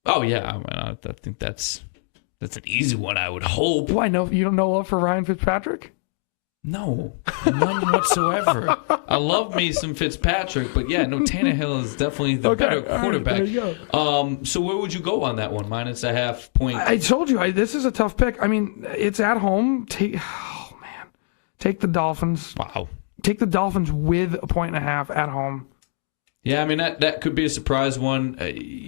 Oh yeah, I think that's an easy one. I would hope. Why? No, you don't know love for Ryan Fitzpatrick? No, none whatsoever. I love me some Fitzpatrick, but yeah, no, Tannehill is definitely the better quarterback. Right, there you go. So where would you go on that one? -0.5 point. I told you this is a tough pick. I mean, it's at home. Take the Dolphins. Wow. Take the Dolphins with 1.5 at home. Yeah, I mean that could be a surprise one.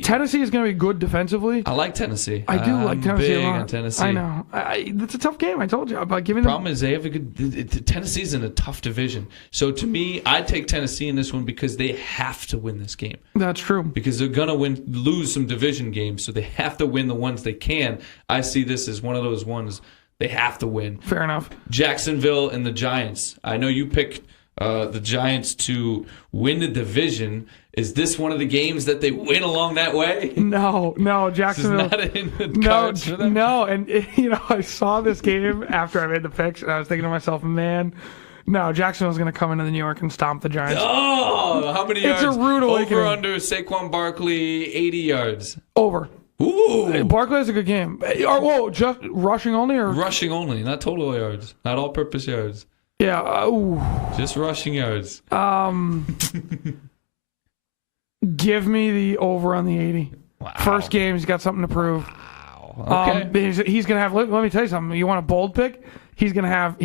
Tennessee is going to be good defensively. I like Tennessee. I do like Tennessee big a lot. on Tennessee. I know. It's a tough game. I told you about giving them. Problem is they have a good. Tennessee's in a tough division. So to me, I'd take Tennessee in this one because they have to win this game. That's true. Because they're gonna lose some division games, so they have to win the ones they can. I see this as one of those ones they have to win. Fair enough. Jacksonville and the Giants. I know you picked the Giants to win the division. Is this one of the games that they win along that way? No, Jacksonville. This is not in the cards for them? No, and I saw this game after I made the picks, and I was thinking to myself, man, no, Jacksonville's going to come into New York and stomp the Giants. Oh, how many yards? It's a rude awakening. Over, under, Saquon Barkley, 80 yards. Over. Ooh. Barkley has a good game. Just rushing only? Or Rushing only, not total yards. Not all-purpose yards. Yeah. Just rushing yards. Give me the over on the 80. Wow. First game, he's got something to prove. Wow. Okay. He's gonna have. Let me tell you something. You want a bold pick? He's gonna have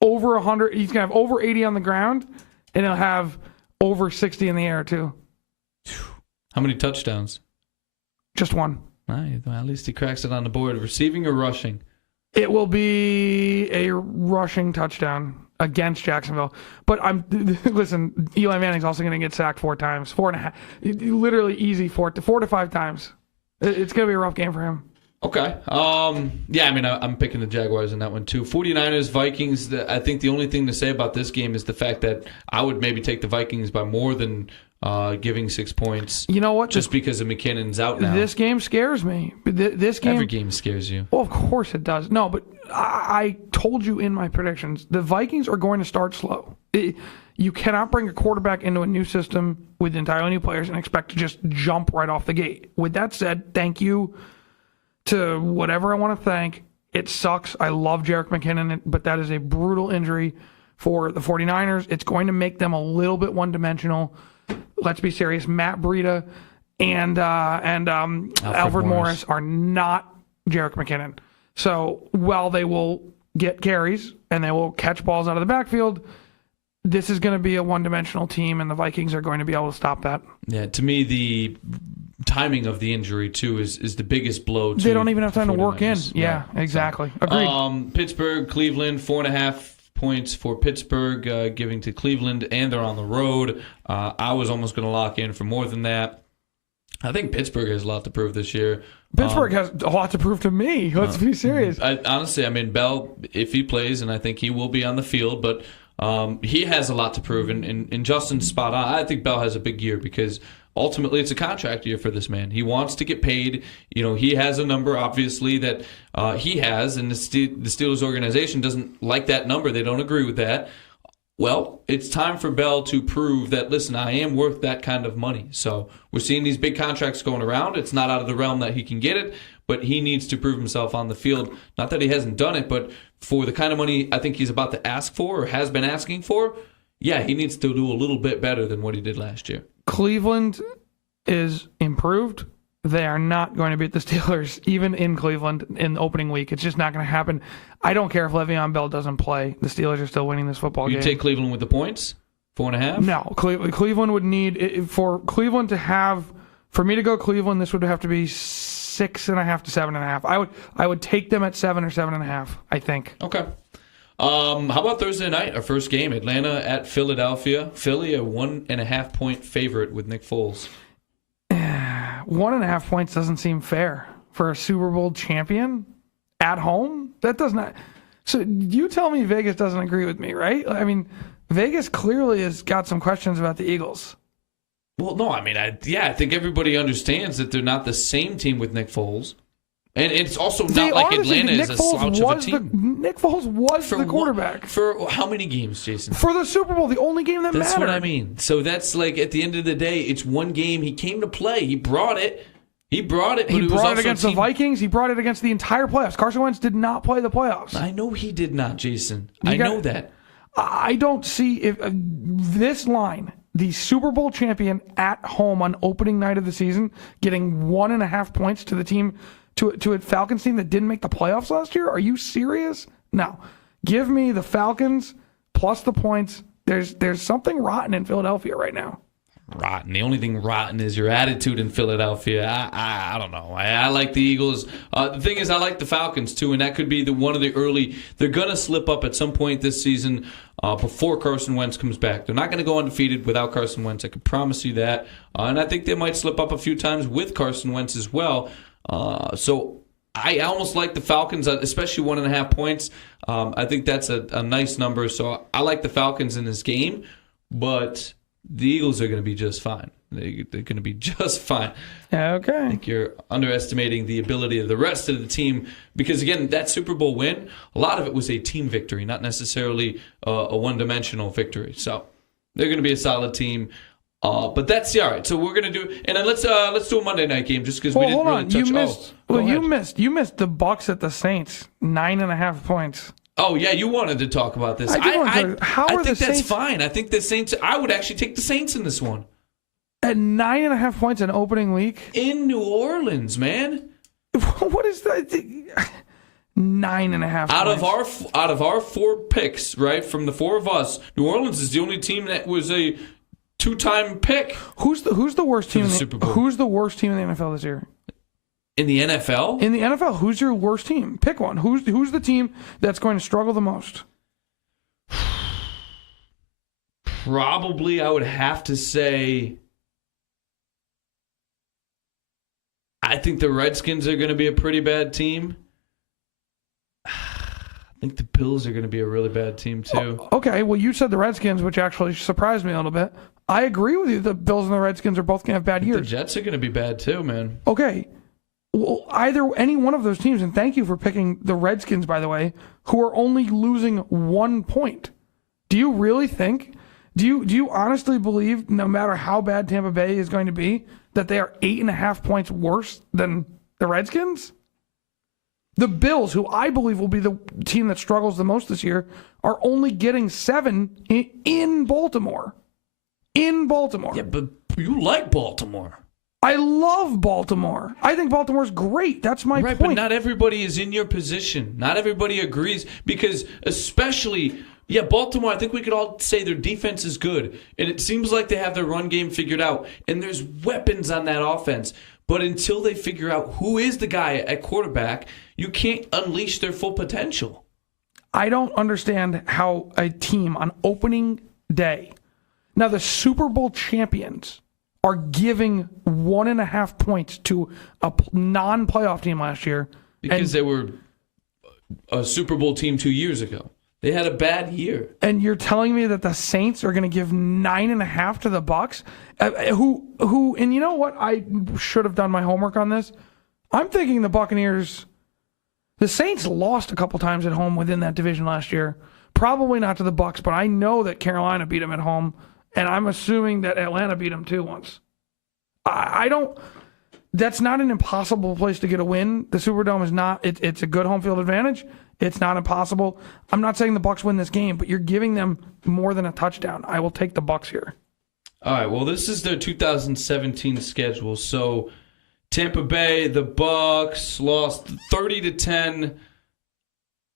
over 100. He's gonna have over 80 on the ground, and he'll have over 60 in the air too. How many touchdowns? Just one. At least he cracks it on the board. Receiving or rushing? It will be a rushing touchdown against Jacksonville. But listen, Eli Manning's also going to get sacked 4 times, 4.5, literally easy 4 to 5 times. It's going to be a rough game for him. Okay. Yeah, I mean, I'm picking the Jaguars in that one too. 49ers, Vikings. I think the only thing to say about this game is the fact that I would maybe take the Vikings by more than giving 6 points. You know what? Just because of McKinnon's out now. This game scares me. This game. Every game scares you. Well, of course it does. No, but I told you in my predictions, the Vikings are going to start slow. You cannot bring a quarterback into a new system with entirely new players and expect to just jump right off the gate. With that said, thank you to whatever I want to thank. It sucks. I love Jerick McKinnon, but that is a brutal injury for the 49ers. It's going to make them a little bit one-dimensional. Let's be serious. Matt Breida and Alfred Morris are not Jerick McKinnon. So while they will get carries and they will catch balls out of the backfield, this is going to be a one-dimensional team, and the Vikings are going to be able to stop that. Yeah, to me, the timing of the injury, too, is the biggest blow. They don't even have time to work in. Yeah, exactly. Agreed. Pittsburgh, Cleveland, 4.5 points for Pittsburgh, giving to Cleveland, and they're on the road. I was almost going to lock in for more than that. I think Pittsburgh has a lot to prove this year. Pittsburgh has a lot to prove to me. Let's be serious. Honestly, I mean, Bell, if he plays, and I think he will be on the field, but he has a lot to prove. And Justin's spot on. I think Bell has a big year because ultimately it's a contract year for this man. He wants to get paid. You know, he has a number, obviously, that he has, and the Steelers organization doesn't like that number. They don't agree with that. Well, it's time for Bell to prove that, listen, I am worth that kind of money. So we're seeing these big contracts going around. It's not out of the realm that he can get it, but he needs to prove himself on the field. Not that he hasn't done it, but for the kind of money I think he's about to ask for or has been asking for, yeah, he needs to do a little bit better than what he did last year. Cleveland is improved. They are not going to beat the Steelers, even in Cleveland, in the opening week. It's just not going to happen. I don't care if Le'Veon Bell doesn't play. The Steelers are still winning this football game. You take Cleveland with the points? 4.5? No. Cleveland would need, for Cleveland to have, for me to go Cleveland, this would have to be 6.5 to 7.5. I would take them at 7 or 7.5, I think. Okay. How about Thursday night, our first game, Atlanta at Philadelphia. Philly, a 1.5 point favorite with Nick Foles. 1.5 points doesn't seem fair for a Super Bowl champion at home. That does not. So you tell me Vegas doesn't agree with me, right? I mean, Vegas clearly has got some questions about the Eagles. Well, no, I mean, I think everybody understands that they're not the same team with Nick Foles. And it's also not like Atlanta is a slouch of a team. Nick Foles was the quarterback. For how many games, Jason? For the Super Bowl, the only game that mattered. That's what I mean. So that's like, at the end of the day, it's one game. He came to play. He brought it. But he brought it against the Vikings. He brought it against the entire playoffs. Carson Wentz did not play the playoffs. I know he did not, Jason. I know that. I don't see if this line, the Super Bowl champion at home on opening night of the season, getting 1.5 points to the team, to a Falcons team that didn't make the playoffs last year. Are you serious? No. Give me the Falcons plus the points. There's something rotten in Philadelphia right now. Rotten. The only thing rotten is your attitude in Philadelphia. I don't know. I like the Eagles. The thing is, I like the Falcons too, and that could be one of the early. They're gonna slip up at some point this season before Carson Wentz comes back. They're not gonna go undefeated without Carson Wentz. I can promise you that. And I think they might slip up a few times with Carson Wentz as well. So I almost like the Falcons, especially 1.5 points. I think that's a nice number. So I like the Falcons in this game, but the Eagles are going to be just fine. They're going to be just fine. Okay. I think you're underestimating the ability of the rest of the team because, again, that Super Bowl win, a lot of it was a team victory, not necessarily a one-dimensional victory. So they're going to be a solid team. But that's all right. So we're gonna do, and then let's do a Monday night game just because we didn't really touch. You missed the Bucks at the Saints, 9.5 points. Oh yeah, you wanted to talk about this. I think that's fine. I think the Saints. I would actually take the Saints in this one. At 9.5 points in opening week in New Orleans, man. What is that? 9.5 out of our 4 picks, right? From the 4 of us, New Orleans is the only team that was a 2-time pick. Who's the worst team in the Super Bowl? Who's the worst team in the NFL this year? In the NFL? In the NFL, who's your worst team? Pick one. Who's the team that's going to struggle the most? Probably, I would have to say, I think the Redskins are going to be a pretty bad team. I think the Bills are going to be a really bad team too. Okay, well, you said the Redskins, which actually surprised me a little bit. I agree with you. The Bills and the Redskins are both going to have bad years. The Jets are going to be bad too, man. Okay. Well, any one of those teams, and thank you for picking the Redskins, by the way, who are only losing 1 point. Do you really think? Do you honestly believe, no matter how bad Tampa Bay is going to be, that they are 8.5 points worse than the Redskins? The Bills, who I believe will be the team that struggles the most this year, are only getting 7 in Baltimore. In Baltimore. Yeah, but you like Baltimore. I love Baltimore. I think Baltimore's great. That's my point. Right, but not everybody is in your position. Not everybody agrees because especially, Baltimore, I think we could all say their defense is good. And it seems like they have their run game figured out. And there's weapons on that offense. But until they figure out who is the guy at quarterback, you can't unleash their full potential. I don't understand how a team on opening day, now the Super Bowl champions are giving 1.5 points to a non-playoff team last year. Because they were a Super Bowl team 2 years ago. They had a bad year. And you're telling me that the Saints are going to give 9.5 to the Bucks? Who? And you know what? I should have done my homework on this. I'm thinking the Buccaneers. The Saints lost a couple times at home within that division last year. Probably not to the Bucks, but I know that Carolina beat them at home, and I'm assuming that Atlanta beat them too once. I don't. That's not an impossible place to get a win. The Superdome is not. It's a good home field advantage. It's not impossible. I'm not saying the Bucks win this game, but you're giving them more than a touchdown. I will take the Bucks here. All right. Well, this is their 2017 schedule. So Tampa Bay, the Bucks lost 30-10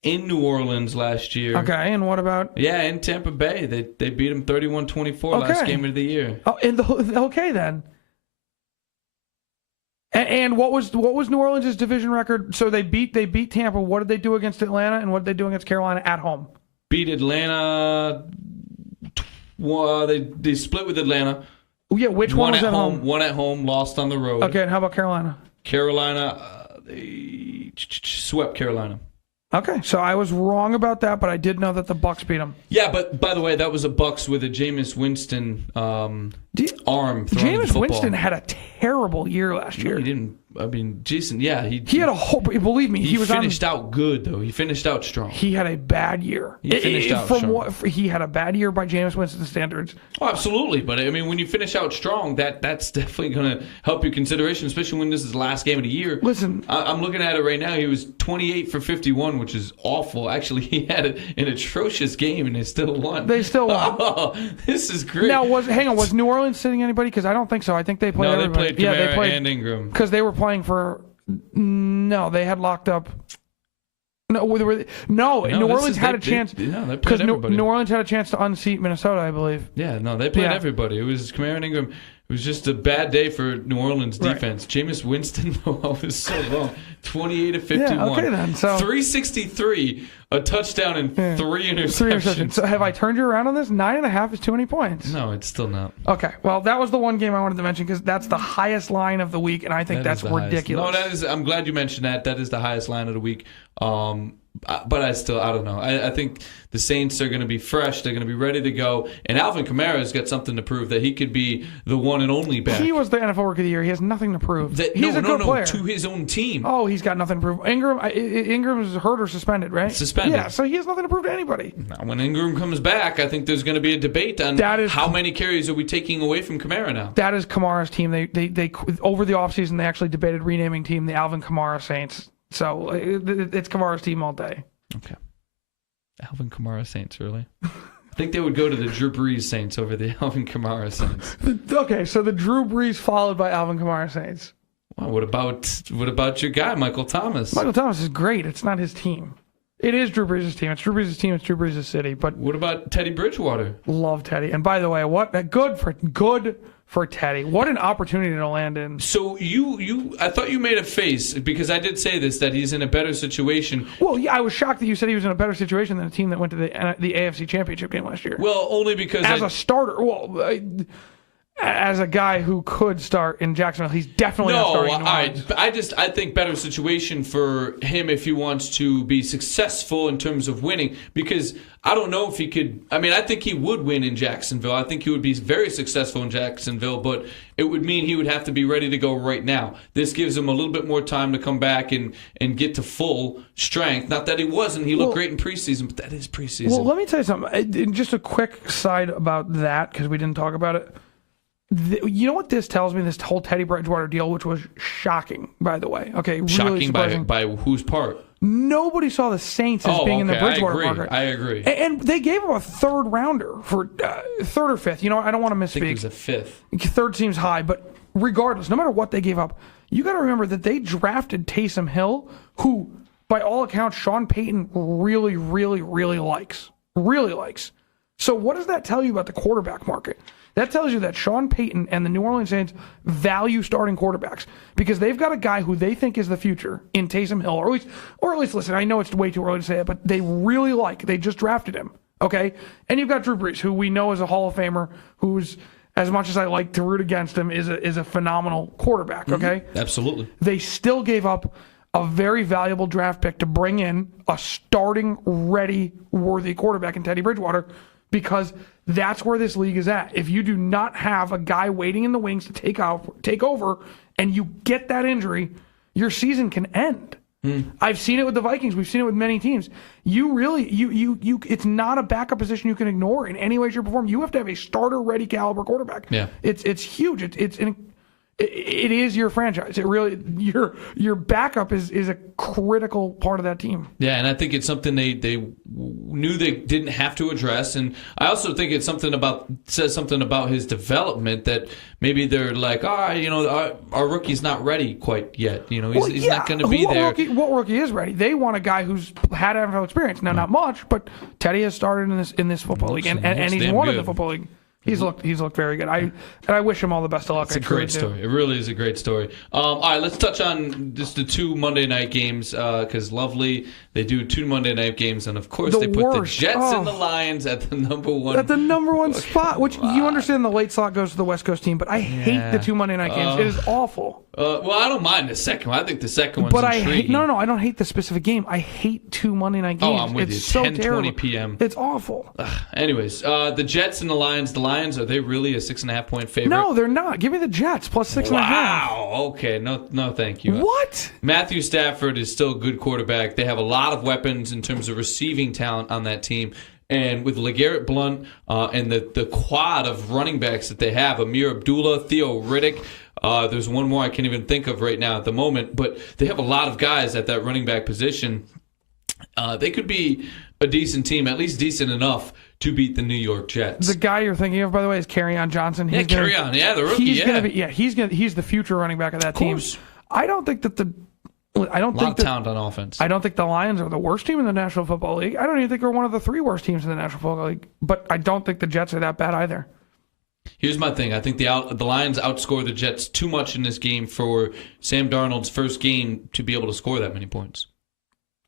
in New Orleans last year. Okay, and what about? Yeah, in Tampa Bay, they beat them 31-24 last game of the year. Oh, okay then. And what was New Orleans' division record? So they beat Tampa. What did they do against Atlanta, and what did they do against Carolina at home? beat Atlanta. They split with Atlanta. Oh, yeah, which one was at home? One at home, lost on the road. Okay, and how about Carolina? Carolina, they swept Carolina. Okay, so I was wrong about that, but I did know that the Bucks beat them. Yeah, but by the way, that was a Bucks with a Jameis Winston arm throwing the Jameis football. Winston had a terrible year last year. No, he didn't. I mean, Jason, yeah. He had a whole... Believe me, he was finished out good, though. He finished out strong. He had a bad year. He finished out strong. He had a bad year by Jameis Winston standards. Oh, absolutely. But, I mean, when you finish out strong, that's definitely going to help your consideration, especially when this is the last game of the year. Listen. I'm looking at it right now. He was 28 for 51, which is awful. Actually, he had an atrocious game, and they still won. They still won. Oh, this is great. Now, was New Orleans sitting anybody? Because I don't think so. I think they played everybody. They played Kamara and Ingram. Because they were playing for... No, they had locked up... New Orleans had a chance... Because New Orleans had a chance to unseat Minnesota, I believe. Yeah, no, they played everybody. It was Kamara and Ingram. It was just a bad day for New Orleans defense. Right. Jameis Winston, though, I was so wrong. 28 of 51. Yeah, okay then. So 363, a touchdown, and 3 interceptions. So have I turned you around on this? 9.5 is too many points. No, it's still not. Okay, well, that was the one game I wanted to mention because that's the highest line of the week, and I think that's ridiculous. Highest. No, I'm glad you mentioned that. That is the highest line of the week. But I don't know. I think the Saints are going to be fresh. They're going to be ready to go. And Alvin Kamara's got something to prove that he could be the one and only back. He was the NFL Rookie of the Year. He has nothing to prove. He's a good player. To his own team. Oh, he's got nothing to prove. Ingram's hurt or suspended, right? Suspended. Yeah, so he has nothing to prove to anybody. Now, when Ingram comes back, I think there's going to be a debate on how many carries are we taking away from Kamara now. That is Kamara's team. They over the offseason, they actually debated renaming team the Alvin Kamara Saints. So it's Kamara's team all day. Okay. Alvin Kamara Saints, really? I think they would go to the Drew Brees Saints over the Alvin Kamara Saints. Okay, so the Drew Brees followed by Alvin Kamara Saints. Well, what about your guy, Michael Thomas? Michael Thomas is great. It's not his team. It is Drew Brees' team. It's Drew Brees' team. It's Drew Brees' city. But what about Teddy Bridgewater? Love Teddy. And by the way, good for Teddy. What an opportunity to land in. So I thought you made a face because I did say this, that he's in a better situation. Well, yeah, I was shocked that you said he was in a better situation than a team that went to the AFC Championship game last year. Well, only because as a starter, as a guy who could start in Jacksonville, he's definitely not starting in New Orleans. I think better situation for him if he wants to be successful in terms of winning, because I don't know if he could. I mean, I think he would win in Jacksonville. I think he would be very successful in Jacksonville, but it would mean he would have to be ready to go right now. This gives him a little bit more time to come back and get to full strength. Not that he wasn't. He looked great in preseason, but that is preseason. Well, let me tell you something. Just a quick side about that, because we didn't talk about it. You know what this tells me, this whole Teddy Bridgewater deal, which was shocking, by the way. Okay, really shocking surprising. by whose part? Nobody saw the Saints as being in the Bridgewater market. I agree. And they gave him a third rounder for third or fifth. You know, I don't want to misspeak. I think it was a fifth. Third seems high, but regardless, no matter what they gave up, you got to remember that they drafted Taysom Hill, who, by all accounts, Sean Payton really, really, really likes. Really likes. So what does that tell you about the quarterback market? That tells you that Sean Payton and the New Orleans Saints value starting quarterbacks because they've got a guy who they think is the future in Taysom Hill, or at least, listen, I know it's way too early to say it, but they really they just drafted him, okay? And you've got Drew Brees, who we know is a Hall of Famer, who's, as much as I like to root against him, is a phenomenal quarterback, okay? Mm-hmm. Absolutely. They still gave up a very valuable draft pick to bring in a starting, ready, worthy quarterback in Teddy Bridgewater because that's where this league is at. If you do not have a guy waiting in the wings to take over, and you get that injury, your season can end. I've seen it with the Vikings. We've seen it with many teams. You really, it's not a backup position you can ignore in any way, shape, or form. You have to have a starter-ready caliber quarterback. Yeah, it's huge. It is your franchise. It really your backup is a critical part of that team. Yeah, and I think it's something they knew they didn't have to address, and I also think it's says something about his development that maybe they're like, our rookie's not ready quite yet. He's not going to be there. What rookie is ready? They want a guy who's had NFL experience. Now, not much, but Teddy has started in this football league, and he's won in the football league. He's looked very good. I wish him all the best of luck. It's a great story. It really is a great story. All right, let's touch on just the 2 Monday night games because lovely. They do 2 Monday night games, and of course they put the Jets and the Lions at the number one spot. Which you understand the late slot goes to the West Coast team, but I hate the 2 Monday night games. It is awful. Well, I don't mind the second one. I think the second one's intriguing. I don't hate the specific game. I hate 2 Monday night games. Oh, I'm with it's you. so 10:20 p.m. It's awful. Anyways, the Jets and the Lions. The Lions, are they really a 6.5 point favorite? No, they're not. Give me the Jets plus 6.5. Wow. Okay. No, thank you. What? Matthew Stafford is still a good quarterback. They have a lot of weapons in terms of receiving talent on that team. And with LeGarrette Blount and the quad of running backs that they have, Amir Abdullah, Theo Riddick, there's one more I can't even think of right now at the moment, but they have a lot of guys at that running back position. They could be a decent team, at least decent enough to beat the New York Jets. The guy you're thinking of, by the way, is Kerryon Johnson. The rookie. He's the future running back of that team. I don't think that talent on offense. I don't think the Lions are the worst team in the National Football League. I don't even think they're one of the 3 worst teams in the National Football League. But I don't think the Jets are that bad either. Here's my thing. I think the Lions outscore the Jets too much in this game for Sam Darnold's first game to be able to score that many points.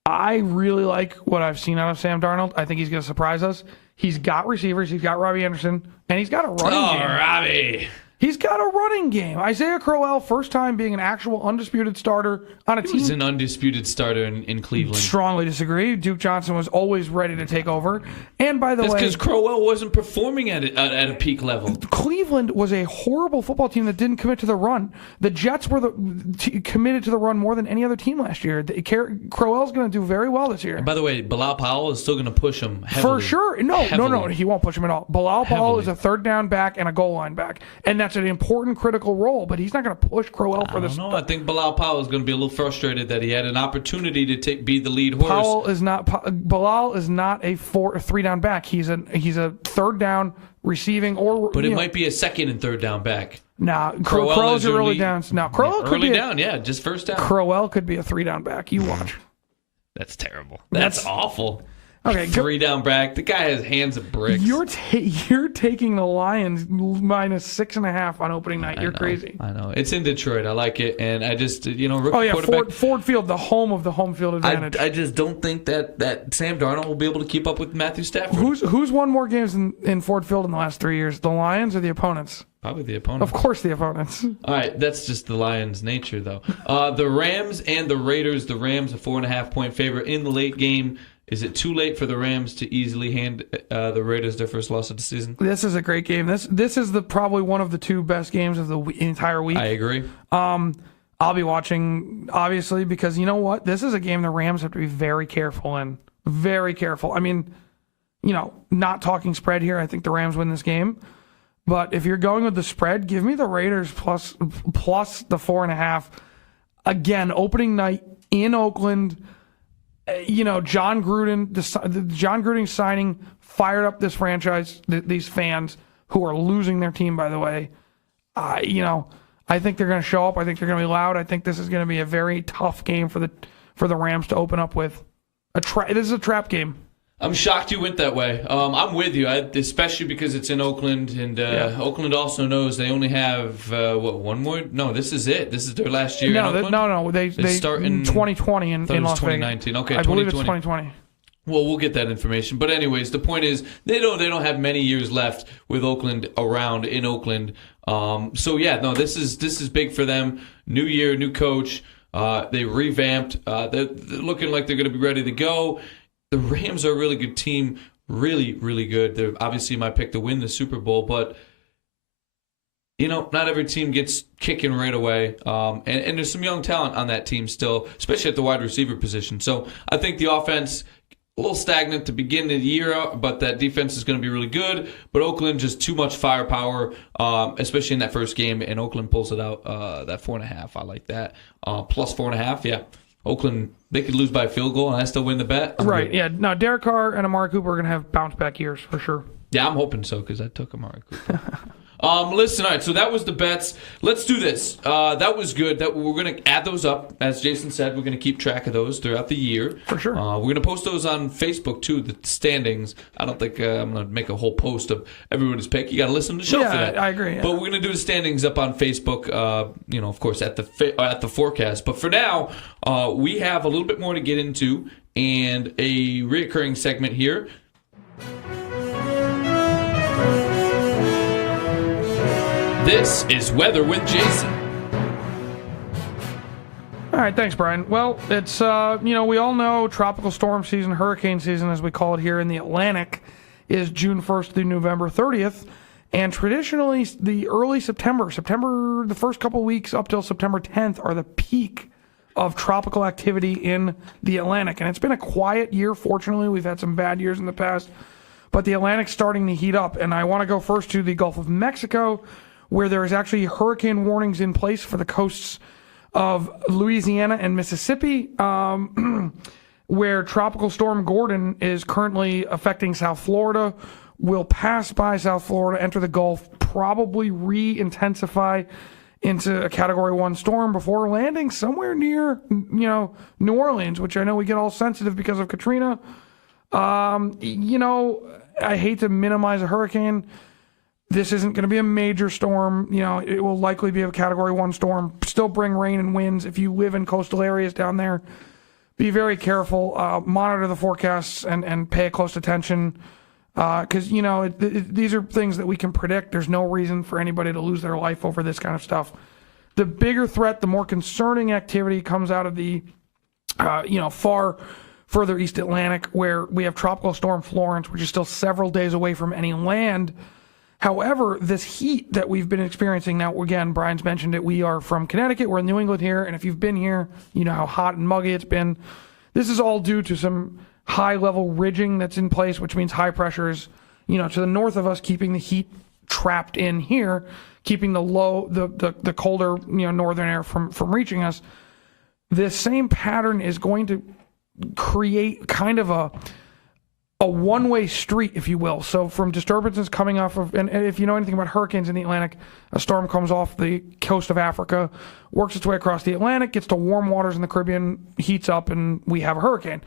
I really like what I've seen out of Sam Darnold. I think he's going to surprise us. He's got receivers. He's got Robbie Anderson. And he's got a running game. Robbie. He's got a running game. Isaiah Crowell, first time being an actual undisputed starter on a team. He's an undisputed starter in Cleveland. Strongly disagree. Duke Johnson was always ready to take over. And by the way, that's because Crowell wasn't performing at a peak level. Cleveland was a horrible football team that didn't commit to the run. The Jets were committed to the run more than any other team last year. Crowell's going to do very well this year. And by the way, Bilal Powell is still going to push him heavily. For sure. No, he won't push him at all. Bilal Powell is a third down back and a goal line back. And that's an important critical role, but he's not going to push Crowell for this. I think Bilal Powell is going to be a little frustrated that he had an opportunity to be the lead horse. Bilal is not a 3 down back. He's a third down receiving But it might be a second and third down back. Nah, Crowell's your early downs. Now Crowell could early be down, just first down. Crowell could be a 3 down back. You watch. That's terrible. That's awful. Okay, 3 down back. The guy has hands of bricks. You're taking the Lions minus 6.5 on opening night. You're crazy. I know. It's in Detroit. I like it, and I just Ford Field, the home of the home field advantage. I just don't think that Sam Darnold will be able to keep up with Matthew Stafford. Who's won more games in Ford Field in the last 3 years? The Lions or the opponents? Probably the opponents. Of course, the opponents. All right, that's just the Lions' nature, though. The Rams and the Raiders. The Rams, a 4.5 point favorite in the late game. Is it too late for the Rams to easily hand the Raiders their first loss of the season? This is a great game. This is probably one of the 2 best games of the entire week. I agree. I'll be watching, obviously, because you know what? This is a game the Rams have to be very careful in. Very careful. I mean, not talking spread here. I think the Rams win this game. But if you're going with the spread, give me the Raiders plus the 4.5. Again, opening night in Oakland. John Gruden signing fired up this franchise, these fans who are losing their team, by the way. I think they're going to show up. I think they're going to be loud. I think this is going to be a very tough game for the Rams to open up with. This is a trap game. I'm shocked you went that way. I'm with you, especially because it's in Oakland, and Oakland also knows they only have one more. No, this is it. This is their last year. No. They start in 2020 in Las Vegas. 2019. Okay, I believe it's 2020. Well, we'll get that information. But anyways, the point is they don't have many years left with Oakland around in Oakland. This is big for them. New year, new coach. They revamped. They're looking like they're going to be ready to go. The Rams are a really good team, really, really good. They're obviously my pick to win the Super Bowl, but not every team gets kicking right away. And there's some young talent on that team still, especially at the wide receiver position. So I think the offense a little stagnant to begin the year, but that defense is going to be really good. But Oakland just too much firepower, especially in that first game, and Oakland pulls it out. That 4.5, I like that. Plus 4.5, yeah. Oakland, they could lose by a field goal and I still win the bet. Right, yeah. No, Derek Carr and Amari Cooper are going to have bounce-back years for sure. Yeah, I'm hoping so because I took Amari Cooper. Listen, all right, so that was the bets. Let's do this. That was good. We're going to add those up. As Jason said, we're going to keep track of those throughout the year. For sure. We're going to post those on Facebook, too, the standings. I don't think I'm going to make a whole post of everybody's pick. You got to listen to the show for that. I agree. Yeah. But we're going to do the standings up on Facebook, of course, at the forecast. But for now, we have a little bit more to get into and a reoccurring segment here. This is Weather with Jason. All right, thanks, Brian. Well, it's, we all know tropical storm season, hurricane season, as we call it here in the Atlantic, is June 1st through November 30th. And traditionally, the early September, the first couple weeks up till September 10th are the peak of tropical activity in the Atlantic. And it's been a quiet year, fortunately. We've had some bad years in the past. But the Atlantic's starting to heat up. And I want to go first to the Gulf of Mexico, where there is actually hurricane warnings in place for the coasts of Louisiana and Mississippi, where Tropical Storm Gordon is currently affecting South Florida, will pass by South Florida, enter the Gulf, probably re-intensify into a Category 1 storm before landing somewhere near, New Orleans, which I know we get all sensitive because of Katrina. I hate to minimize a hurricane. This isn't going to be a major storm. It will likely be a Category 1 storm. Still bring rain and winds. If you live in coastal areas down there, be very careful. Monitor the forecasts and pay close attention. Because, these are things that we can predict. There's no reason for anybody to lose their life over this kind of stuff. The bigger threat, the more concerning activity comes out of the, far further East Atlantic, where we have Tropical Storm Florence, which is still several days away from any land. However, this heat that we've been experiencing now, again, Brian's mentioned it, we are from Connecticut, we're in New England here, and if you've been here, you know how hot and muggy it's been. This is all due to some high-level ridging that's in place, which means high pressures, to the north of us, keeping the heat trapped in here, keeping the colder, northern air from reaching us. This same pattern is going to create kind of a one-way street, if you will. So from disturbances coming off of, and if you know anything about hurricanes in the Atlantic, a storm comes off the coast of Africa, works its way across the Atlantic, gets to warm waters in the Caribbean, heats up, and we have a hurricane.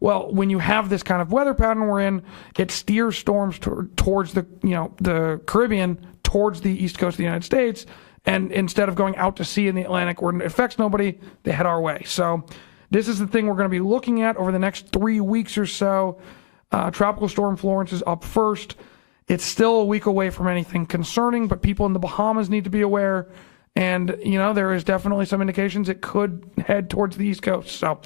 Well, when you have this kind of weather pattern we're in, it steers storms towards the Caribbean, towards the east coast of the United States, and instead of going out to sea in the Atlantic where it affects nobody, they head our way. So this is the thing we're going to be looking at over the next 3 weeks or so. Tropical Storm Florence is up first. It's still a week away from anything concerning, but people in the Bahamas need to be aware. And, there is definitely some indications it could head towards the East Coast. So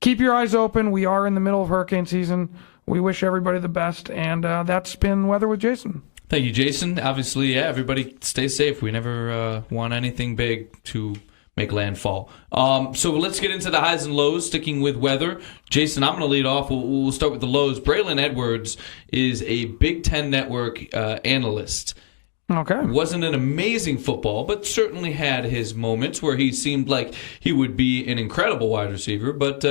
keep your eyes open. We are in the middle of hurricane season. We wish everybody the best. And that's been Weather with Jason. Thank you, Jason. Obviously, everybody stay safe. We never want anything big to make landfall. So let's get into the highs and lows, sticking with weather. Jason, I'm going to lead off. We'll start with the lows. Braylon Edwards is a Big Ten Network analyst. Okay. Wasn't an amazing football, but certainly had his moments where he seemed like he would be an incredible wide receiver, but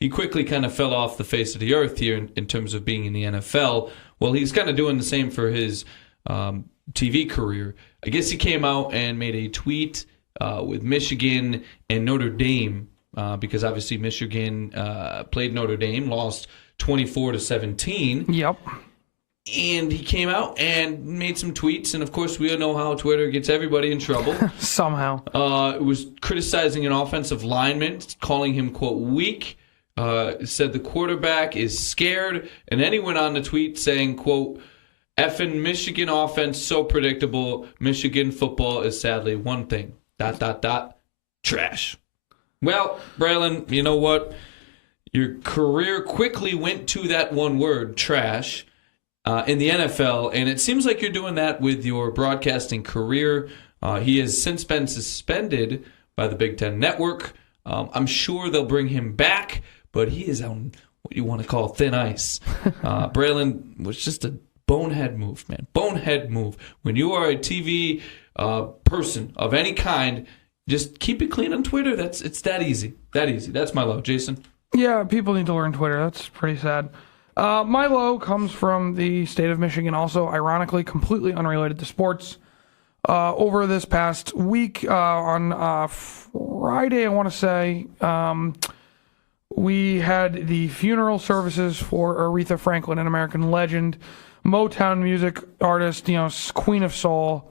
he quickly kind of fell off the face of the earth here in terms of being in the NFL. Well, he's kind of doing the same for his TV career. I guess he came out and made a tweet with Michigan and Notre Dame, because obviously Michigan played Notre Dame, lost 24-17. Yep. And he came out and made some tweets, and of course we all know how Twitter gets everybody in trouble. Somehow. It was criticizing an offensive lineman, calling him, quote, weak. Said the quarterback is scared, and then he went on the tweet saying, quote, effing Michigan offense so predictable. Michigan football is sadly one thing. ... Trash. Well, Braylon, you know what? Your career quickly went to that one word, trash, in the NFL, and it seems like you're doing that with your broadcasting career. He has since been suspended by the Big Ten Network. I'm sure they'll bring him back, but he is on what you want to call thin ice. Braylon was just a bonehead move, man. Bonehead move. When you are a TV person of any kind, just keep it clean on Twitter. It's that easy. That easy. That's my low. Jason? Yeah, people need to learn Twitter. That's pretty sad. My low comes from the state of Michigan, also, ironically, completely unrelated to sports. over this past week on Friday, I want to say, we had the funeral services for Aretha Franklin, an American legend, Motown music artist, queen of soul,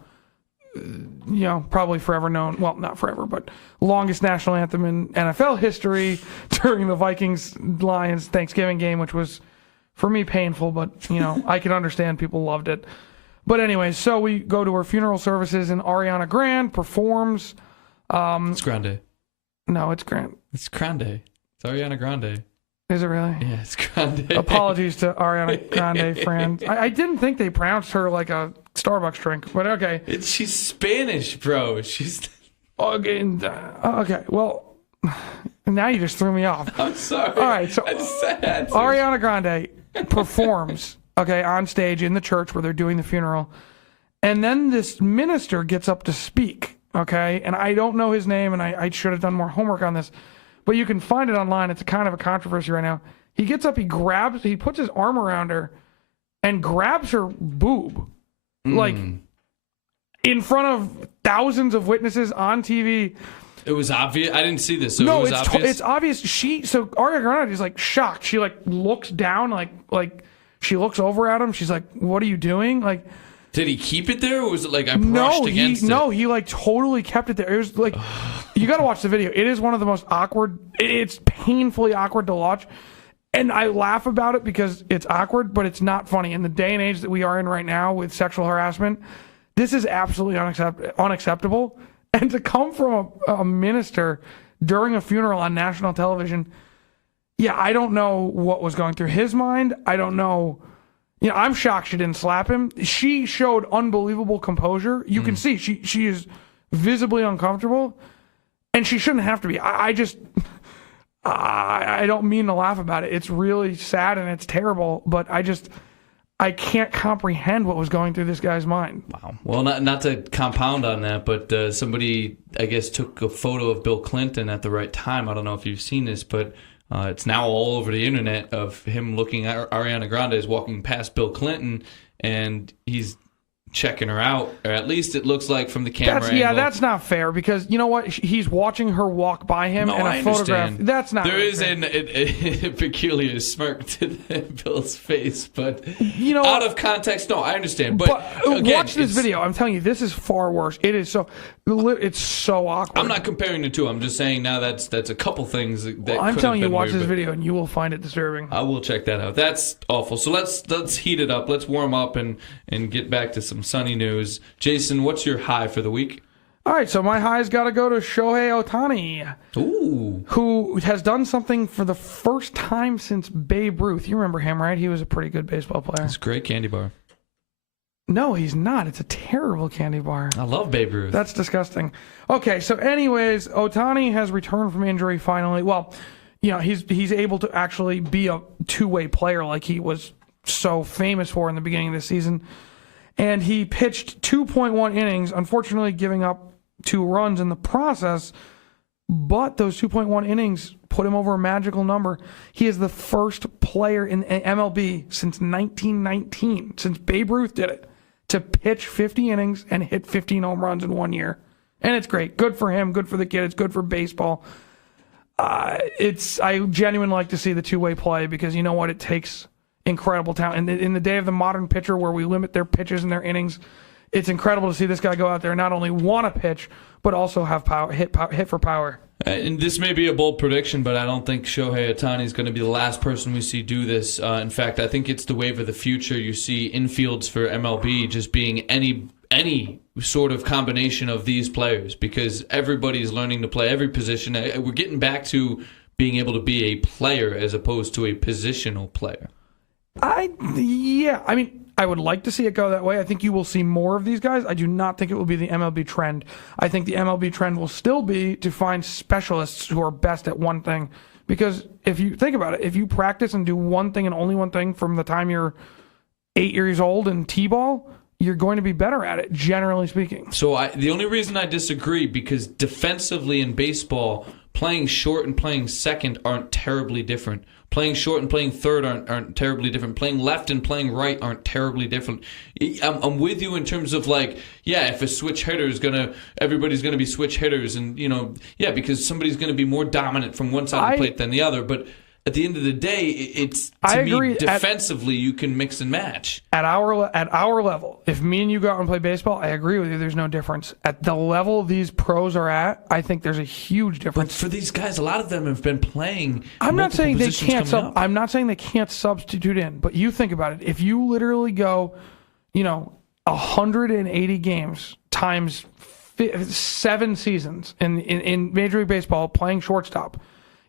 probably forever known, well, not forever, but longest national anthem in NFL history during the Vikings-Lions Thanksgiving game, which was, for me, painful, but, I can understand people loved it. But anyway, so we go to her funeral services, and Ariana Grande performs. It's Grande. No, it's Grande. It's Grande. It's Ariana Grande. Is it really? Yeah, it's Grande. Apologies to Ariana Grande fans. I didn't think they pronounced her like a Starbucks drink, but okay. She's Spanish, bro. She's... Okay, well, now you just threw me off. I'm sorry. All right, so Ariana Grande performs, on stage in the church where they're doing the funeral, and then this minister gets up to speak, and I don't know his name, and I should have done more homework on this, but you can find it online. It's kind of a controversy right now. He gets up, he puts his arm around her and grabs her boob, like in front of thousands of witnesses on TV. It was obvious. I didn't see this. So no, it was obvious. It's obvious. Ariana Grande is like shocked. She like looks down, like she looks over at him. She's like, "What are you doing?" Like, did he keep it there, or was it like I brushed against it? No, he like totally kept it there. It was like, you got to watch the video. It is one of the most awkward. It's painfully awkward to watch, and I laugh about it because it's awkward, but it's not funny. In the day and age that we are in right now with sexual harassment, this is absolutely unacceptable. And to come from a minister during a funeral on national television, I don't know what was going through his mind. I don't know. I'm shocked she didn't slap him. She showed unbelievable composure. You can see she is visibly uncomfortable, and she shouldn't have to be. I don't mean to laugh about it. It's really sad and it's terrible, but I can't comprehend what was going through this guy's mind. Wow. Well, not to compound on that, but somebody, I guess, took a photo of Bill Clinton at the right time. I don't know if you've seen this, but it's now all over the internet of him looking at Ariana Grande is walking past Bill Clinton, and he's checking her out, or at least it looks like from the camera angle. That's not fair, because you know what? He's watching her walk by him in a photograph. That's not There really is fair. a peculiar smirk to Bill's face, but out of context, no, I understand. But again, watch this video. I'm telling you, this is far worse. It's so awkward. I'm not comparing the two. I'm just saying now that's a couple things that I'm telling you, watch this video and you will find it disturbing. I will check that out. That's awful. So let's heat it up. Let's warm up and get back to some sunny news. Jason, what's your high for the week? All right, so my high's got to go to Shohei Ohtani, who has done something for the first time since Babe Ruth. You remember him, right? He was a pretty good baseball player. It's a great candy bar. No, he's not. It's a terrible candy bar. I love Babe Ruth. That's disgusting. Okay, so anyways, Ohtani has returned from injury finally. Well, he's able to actually be a two-way player like he was so famous for in the beginning of the season. And he pitched 2.1 innings, unfortunately giving up 2 runs in the process. But those 2.1 innings put him over a magical number. He is the first player in MLB since 1919, since Babe Ruth did it, to pitch 50 innings and hit 15 home runs in 1 year. And it's great. Good for him. Good for the kid. It's good for baseball. I genuinely like to see the two-way play, because you know what? It takes incredible talent. And in the day of the modern pitcher where we limit their pitches and their innings, it's incredible to see this guy go out there and not only want to pitch, but also have power, hit for power. And this may be a bold prediction, but I don't think Shohei Ohtani is going to be the last person we see do this. In fact, I think it's the wave of the future. You see infields for MLB just being any sort of combination of these players, because everybody's learning to play every position. We're getting back to being able to be a player as opposed to a positional player. I would like to see it go that way. I think you will see more of these guys. I do not think it will be the MLB trend. I think the MLB trend will still be to find specialists who are best at one thing. Because if you think about it, if you practice and do one thing and only one thing from the time you're 8 years old in T-ball, you're going to be better at it, generally speaking. So the only reason I disagree, because defensively in baseball, playing short and playing second aren't terribly different. Playing short and playing third aren't terribly different. Playing left and playing right aren't terribly different. I'm with you in terms of like, yeah, if a switch hitter is everybody's gonna be switch hitters, and because somebody's gonna be more dominant from one side of the plate than the other. But at the end of the day, it's to me defensively you can mix and match. At our level, if me and you go out and play baseball, I agree with you. There's no difference. At the level these pros are at, I think there's a huge difference. But for these guys, a lot of them have been playing. I'm not saying they can't. I'm not saying they can't substitute in. But you think about it. If you literally go, 180 games times 7 seasons in Major League Baseball playing shortstop.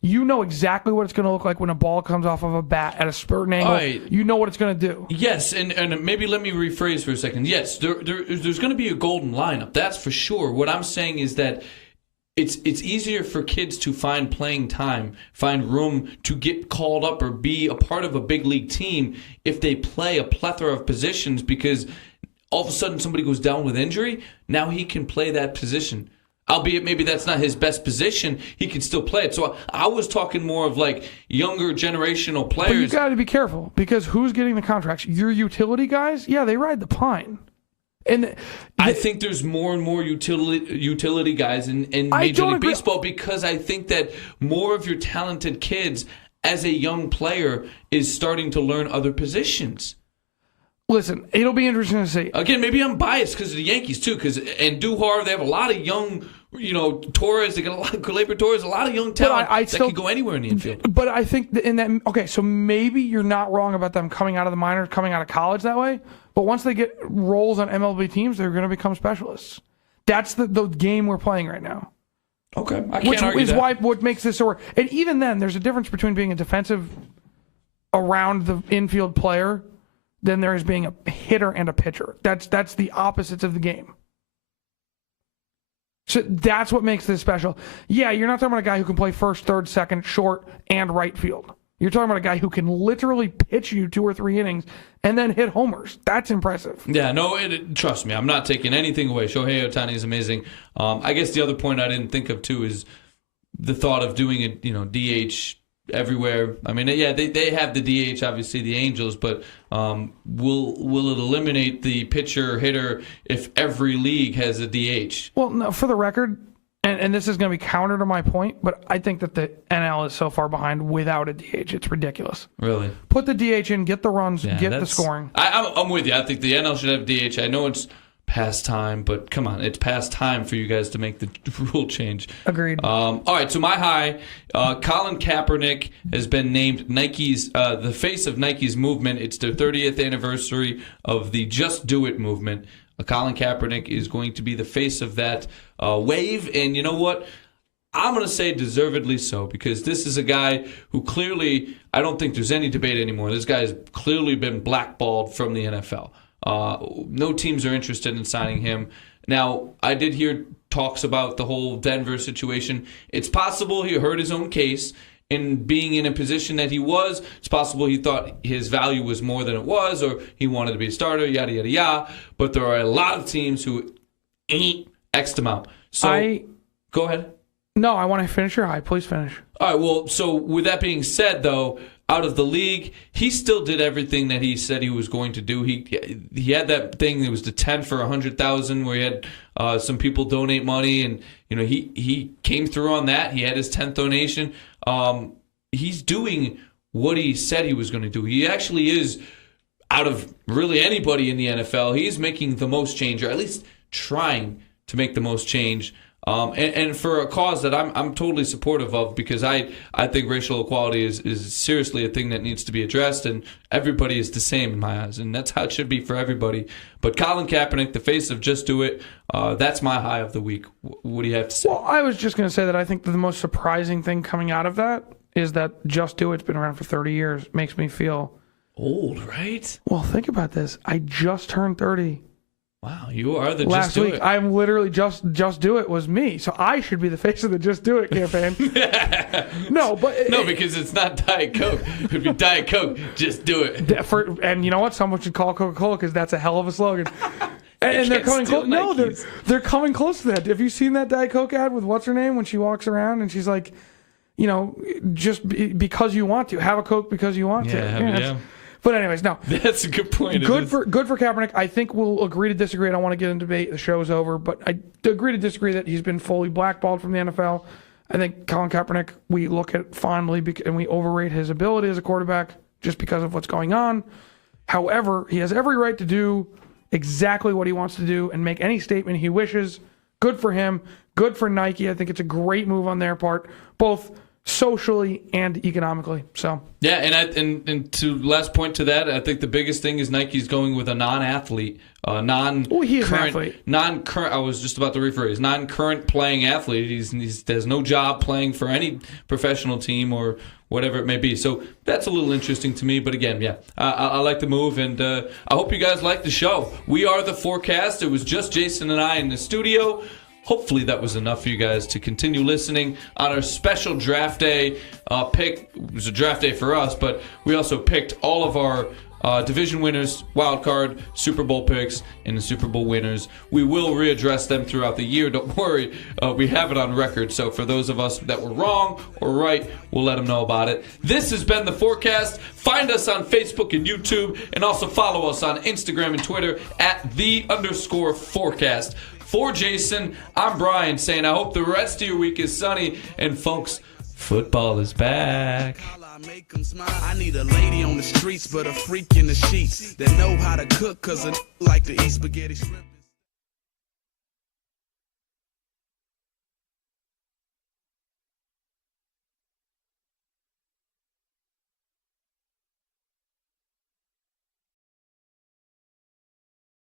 You know exactly what it's going to look like when a ball comes off of a bat at a certain angle. Right. You know what it's going to do. Yes, and maybe let me rephrase for a second. Yes, there's going to be a golden lineup. That's for sure. What I'm saying is that it's easier for kids to find playing time, find room to get called up or be a part of a big league team if they play a plethora of positions, because all of a sudden somebody goes down with injury. Now he can play that position. Albeit maybe that's not his best position, he can still play it. So I was talking more of like younger generational players. But you got to be careful, because who's getting the contracts? Your utility guys? Yeah, they ride the pine. And I think there's more and more utility guys in Major League Baseball, because I think that more of your talented kids as a young player is starting to learn other positions. Listen, it'll be interesting to see. Again, maybe I'm biased because of the Yankees too, and Duhar, they have a lot of young, Torres, they got a lot of Gleyber Torres, a lot of young talent that can go anywhere in the infield. But I think so maybe you're not wrong about them coming out of the minors, coming out of college that way. But once they get roles on MLB teams, they're going to become specialists. That's the game we're playing right now. Okay, I can't argue that. Why what makes this so. And even then, there's a difference between being a defensive around the infield player than there is being a hitter and a pitcher. That's the opposites of the game. So that's what makes this special. Yeah, you're not talking about a guy who can play first, third, second, short, and right field. You're talking about a guy who can literally pitch you 2 or 3 innings and then hit homers. That's impressive. Yeah, no, trust me, I'm not taking anything away. Shohei Ohtani is amazing. I guess the other point I didn't think of, too, is the thought of doing a DH everywhere. I mean, yeah, they have the DH, obviously, the Angels, but will it eliminate the pitcher hitter if every league has a DH? Well, no, for the record, and this is going to be counter to my point, but I think that the NL is so far behind without a DH. It's ridiculous. Really? Put the DH in, get the runs, get the scoring. I'm with you. I think the NL should have DH. I know it's past time, but come on, it's past time for you guys to make the rule change. Agreed. All right, so my high, Colin Kaepernick has been named Nike's the face of Nike's movement. It's their 30th anniversary of the Just Do It movement. Colin Kaepernick is going to be the face of that wave, and you know what? I'm going to say deservedly so, because this is a guy who clearly, I don't think there's any debate anymore. This guy has clearly been blackballed from the NFL. No teams are interested in signing him. Now, I did hear talks about the whole Denver situation. It's possible he heard his own case in being in a position that he was. It's possible he thought his value was more than it was, or he wanted to be a starter, yada, yada, yada. But there are a lot of teams who ain't X'd him out. So, go ahead. No, I want to finish your high. Please finish. All right, well, so with that being said, though, out of the league, he still did everything that he said he was going to do. He had that thing. It was the 10 for 100,000, where he had some people donate money, and he came through on that. He had his 10th donation. He's doing what he said he was going to do. He actually is, out of really anybody in the NFL, he's making the most change, or at least trying to make the most change. And for a cause that I'm totally supportive of, because I think racial equality is seriously a thing that needs to be addressed, and everybody is the same in my eyes, and that's how it should be for everybody. But Colin Kaepernick, the face of Just Do It, that's my high of the week. What do you have to say? Well, I was just going to say that I think that the most surprising thing coming out of that is that Just Do It's been around for 30 years. Makes me feel old, right? Well, think about this. I just turned 30. Wow, you are the last Just Do week. It. I'm literally Just Do It was me, so I should be the face of the Just Do It campaign. No, because it's not Diet Coke. It would be Diet Coke. Just do it. And you know what? Someone should call Coca-Cola, because that's a hell of a slogan. And they're coming close. No, they're coming close to that. Have you seen that Diet Coke ad with what's her name when she walks around and she's like, just because you want to. Have a Coke because you want to. Yeah. But anyways, no. That's a good point. Good for Kaepernick. I think we'll agree to disagree. I don't want to get into debate. The show's over. But I agree to disagree that he's been fully blackballed from the NFL. I think Colin Kaepernick, we look at fondly and we overrate his ability as a quarterback just because of what's going on. However, he has every right to do exactly what he wants to do and make any statement he wishes. Good for him. Good for Nike. I think it's a great move on their part, both socially and economically. So yeah, and to last point to that, I think the biggest thing is Nike's going with a non-athlete, he is an athlete. Non-current. I was just about to rephrase. Non-current playing athlete. He's there's no job playing for any professional team or whatever it may be. So that's a little interesting to me. But again, yeah, I like the move, and I hope you guys like the show. We are the Forecast. It was just Jason and I in the studio. Hopefully that was enough for you guys to continue listening on our special draft day pick. It was a draft day for us, but we also picked all of our division winners, wild card, Super Bowl picks, and the Super Bowl winners. We will readdress them throughout the year. Don't worry. We have it on record. So for those of us that were wrong or right, we'll let them know about it. This has been The Forecast. Find us on Facebook and YouTube, and also follow us on Instagram and Twitter at _Forecast. For Jason, I'm Brian saying I hope the rest of your week is sunny. And folks, football is back. Make 'em smile. I need a lady on the streets, but a freak in the sheets that know how to cook, cause I like to eat spaghetti shrimp.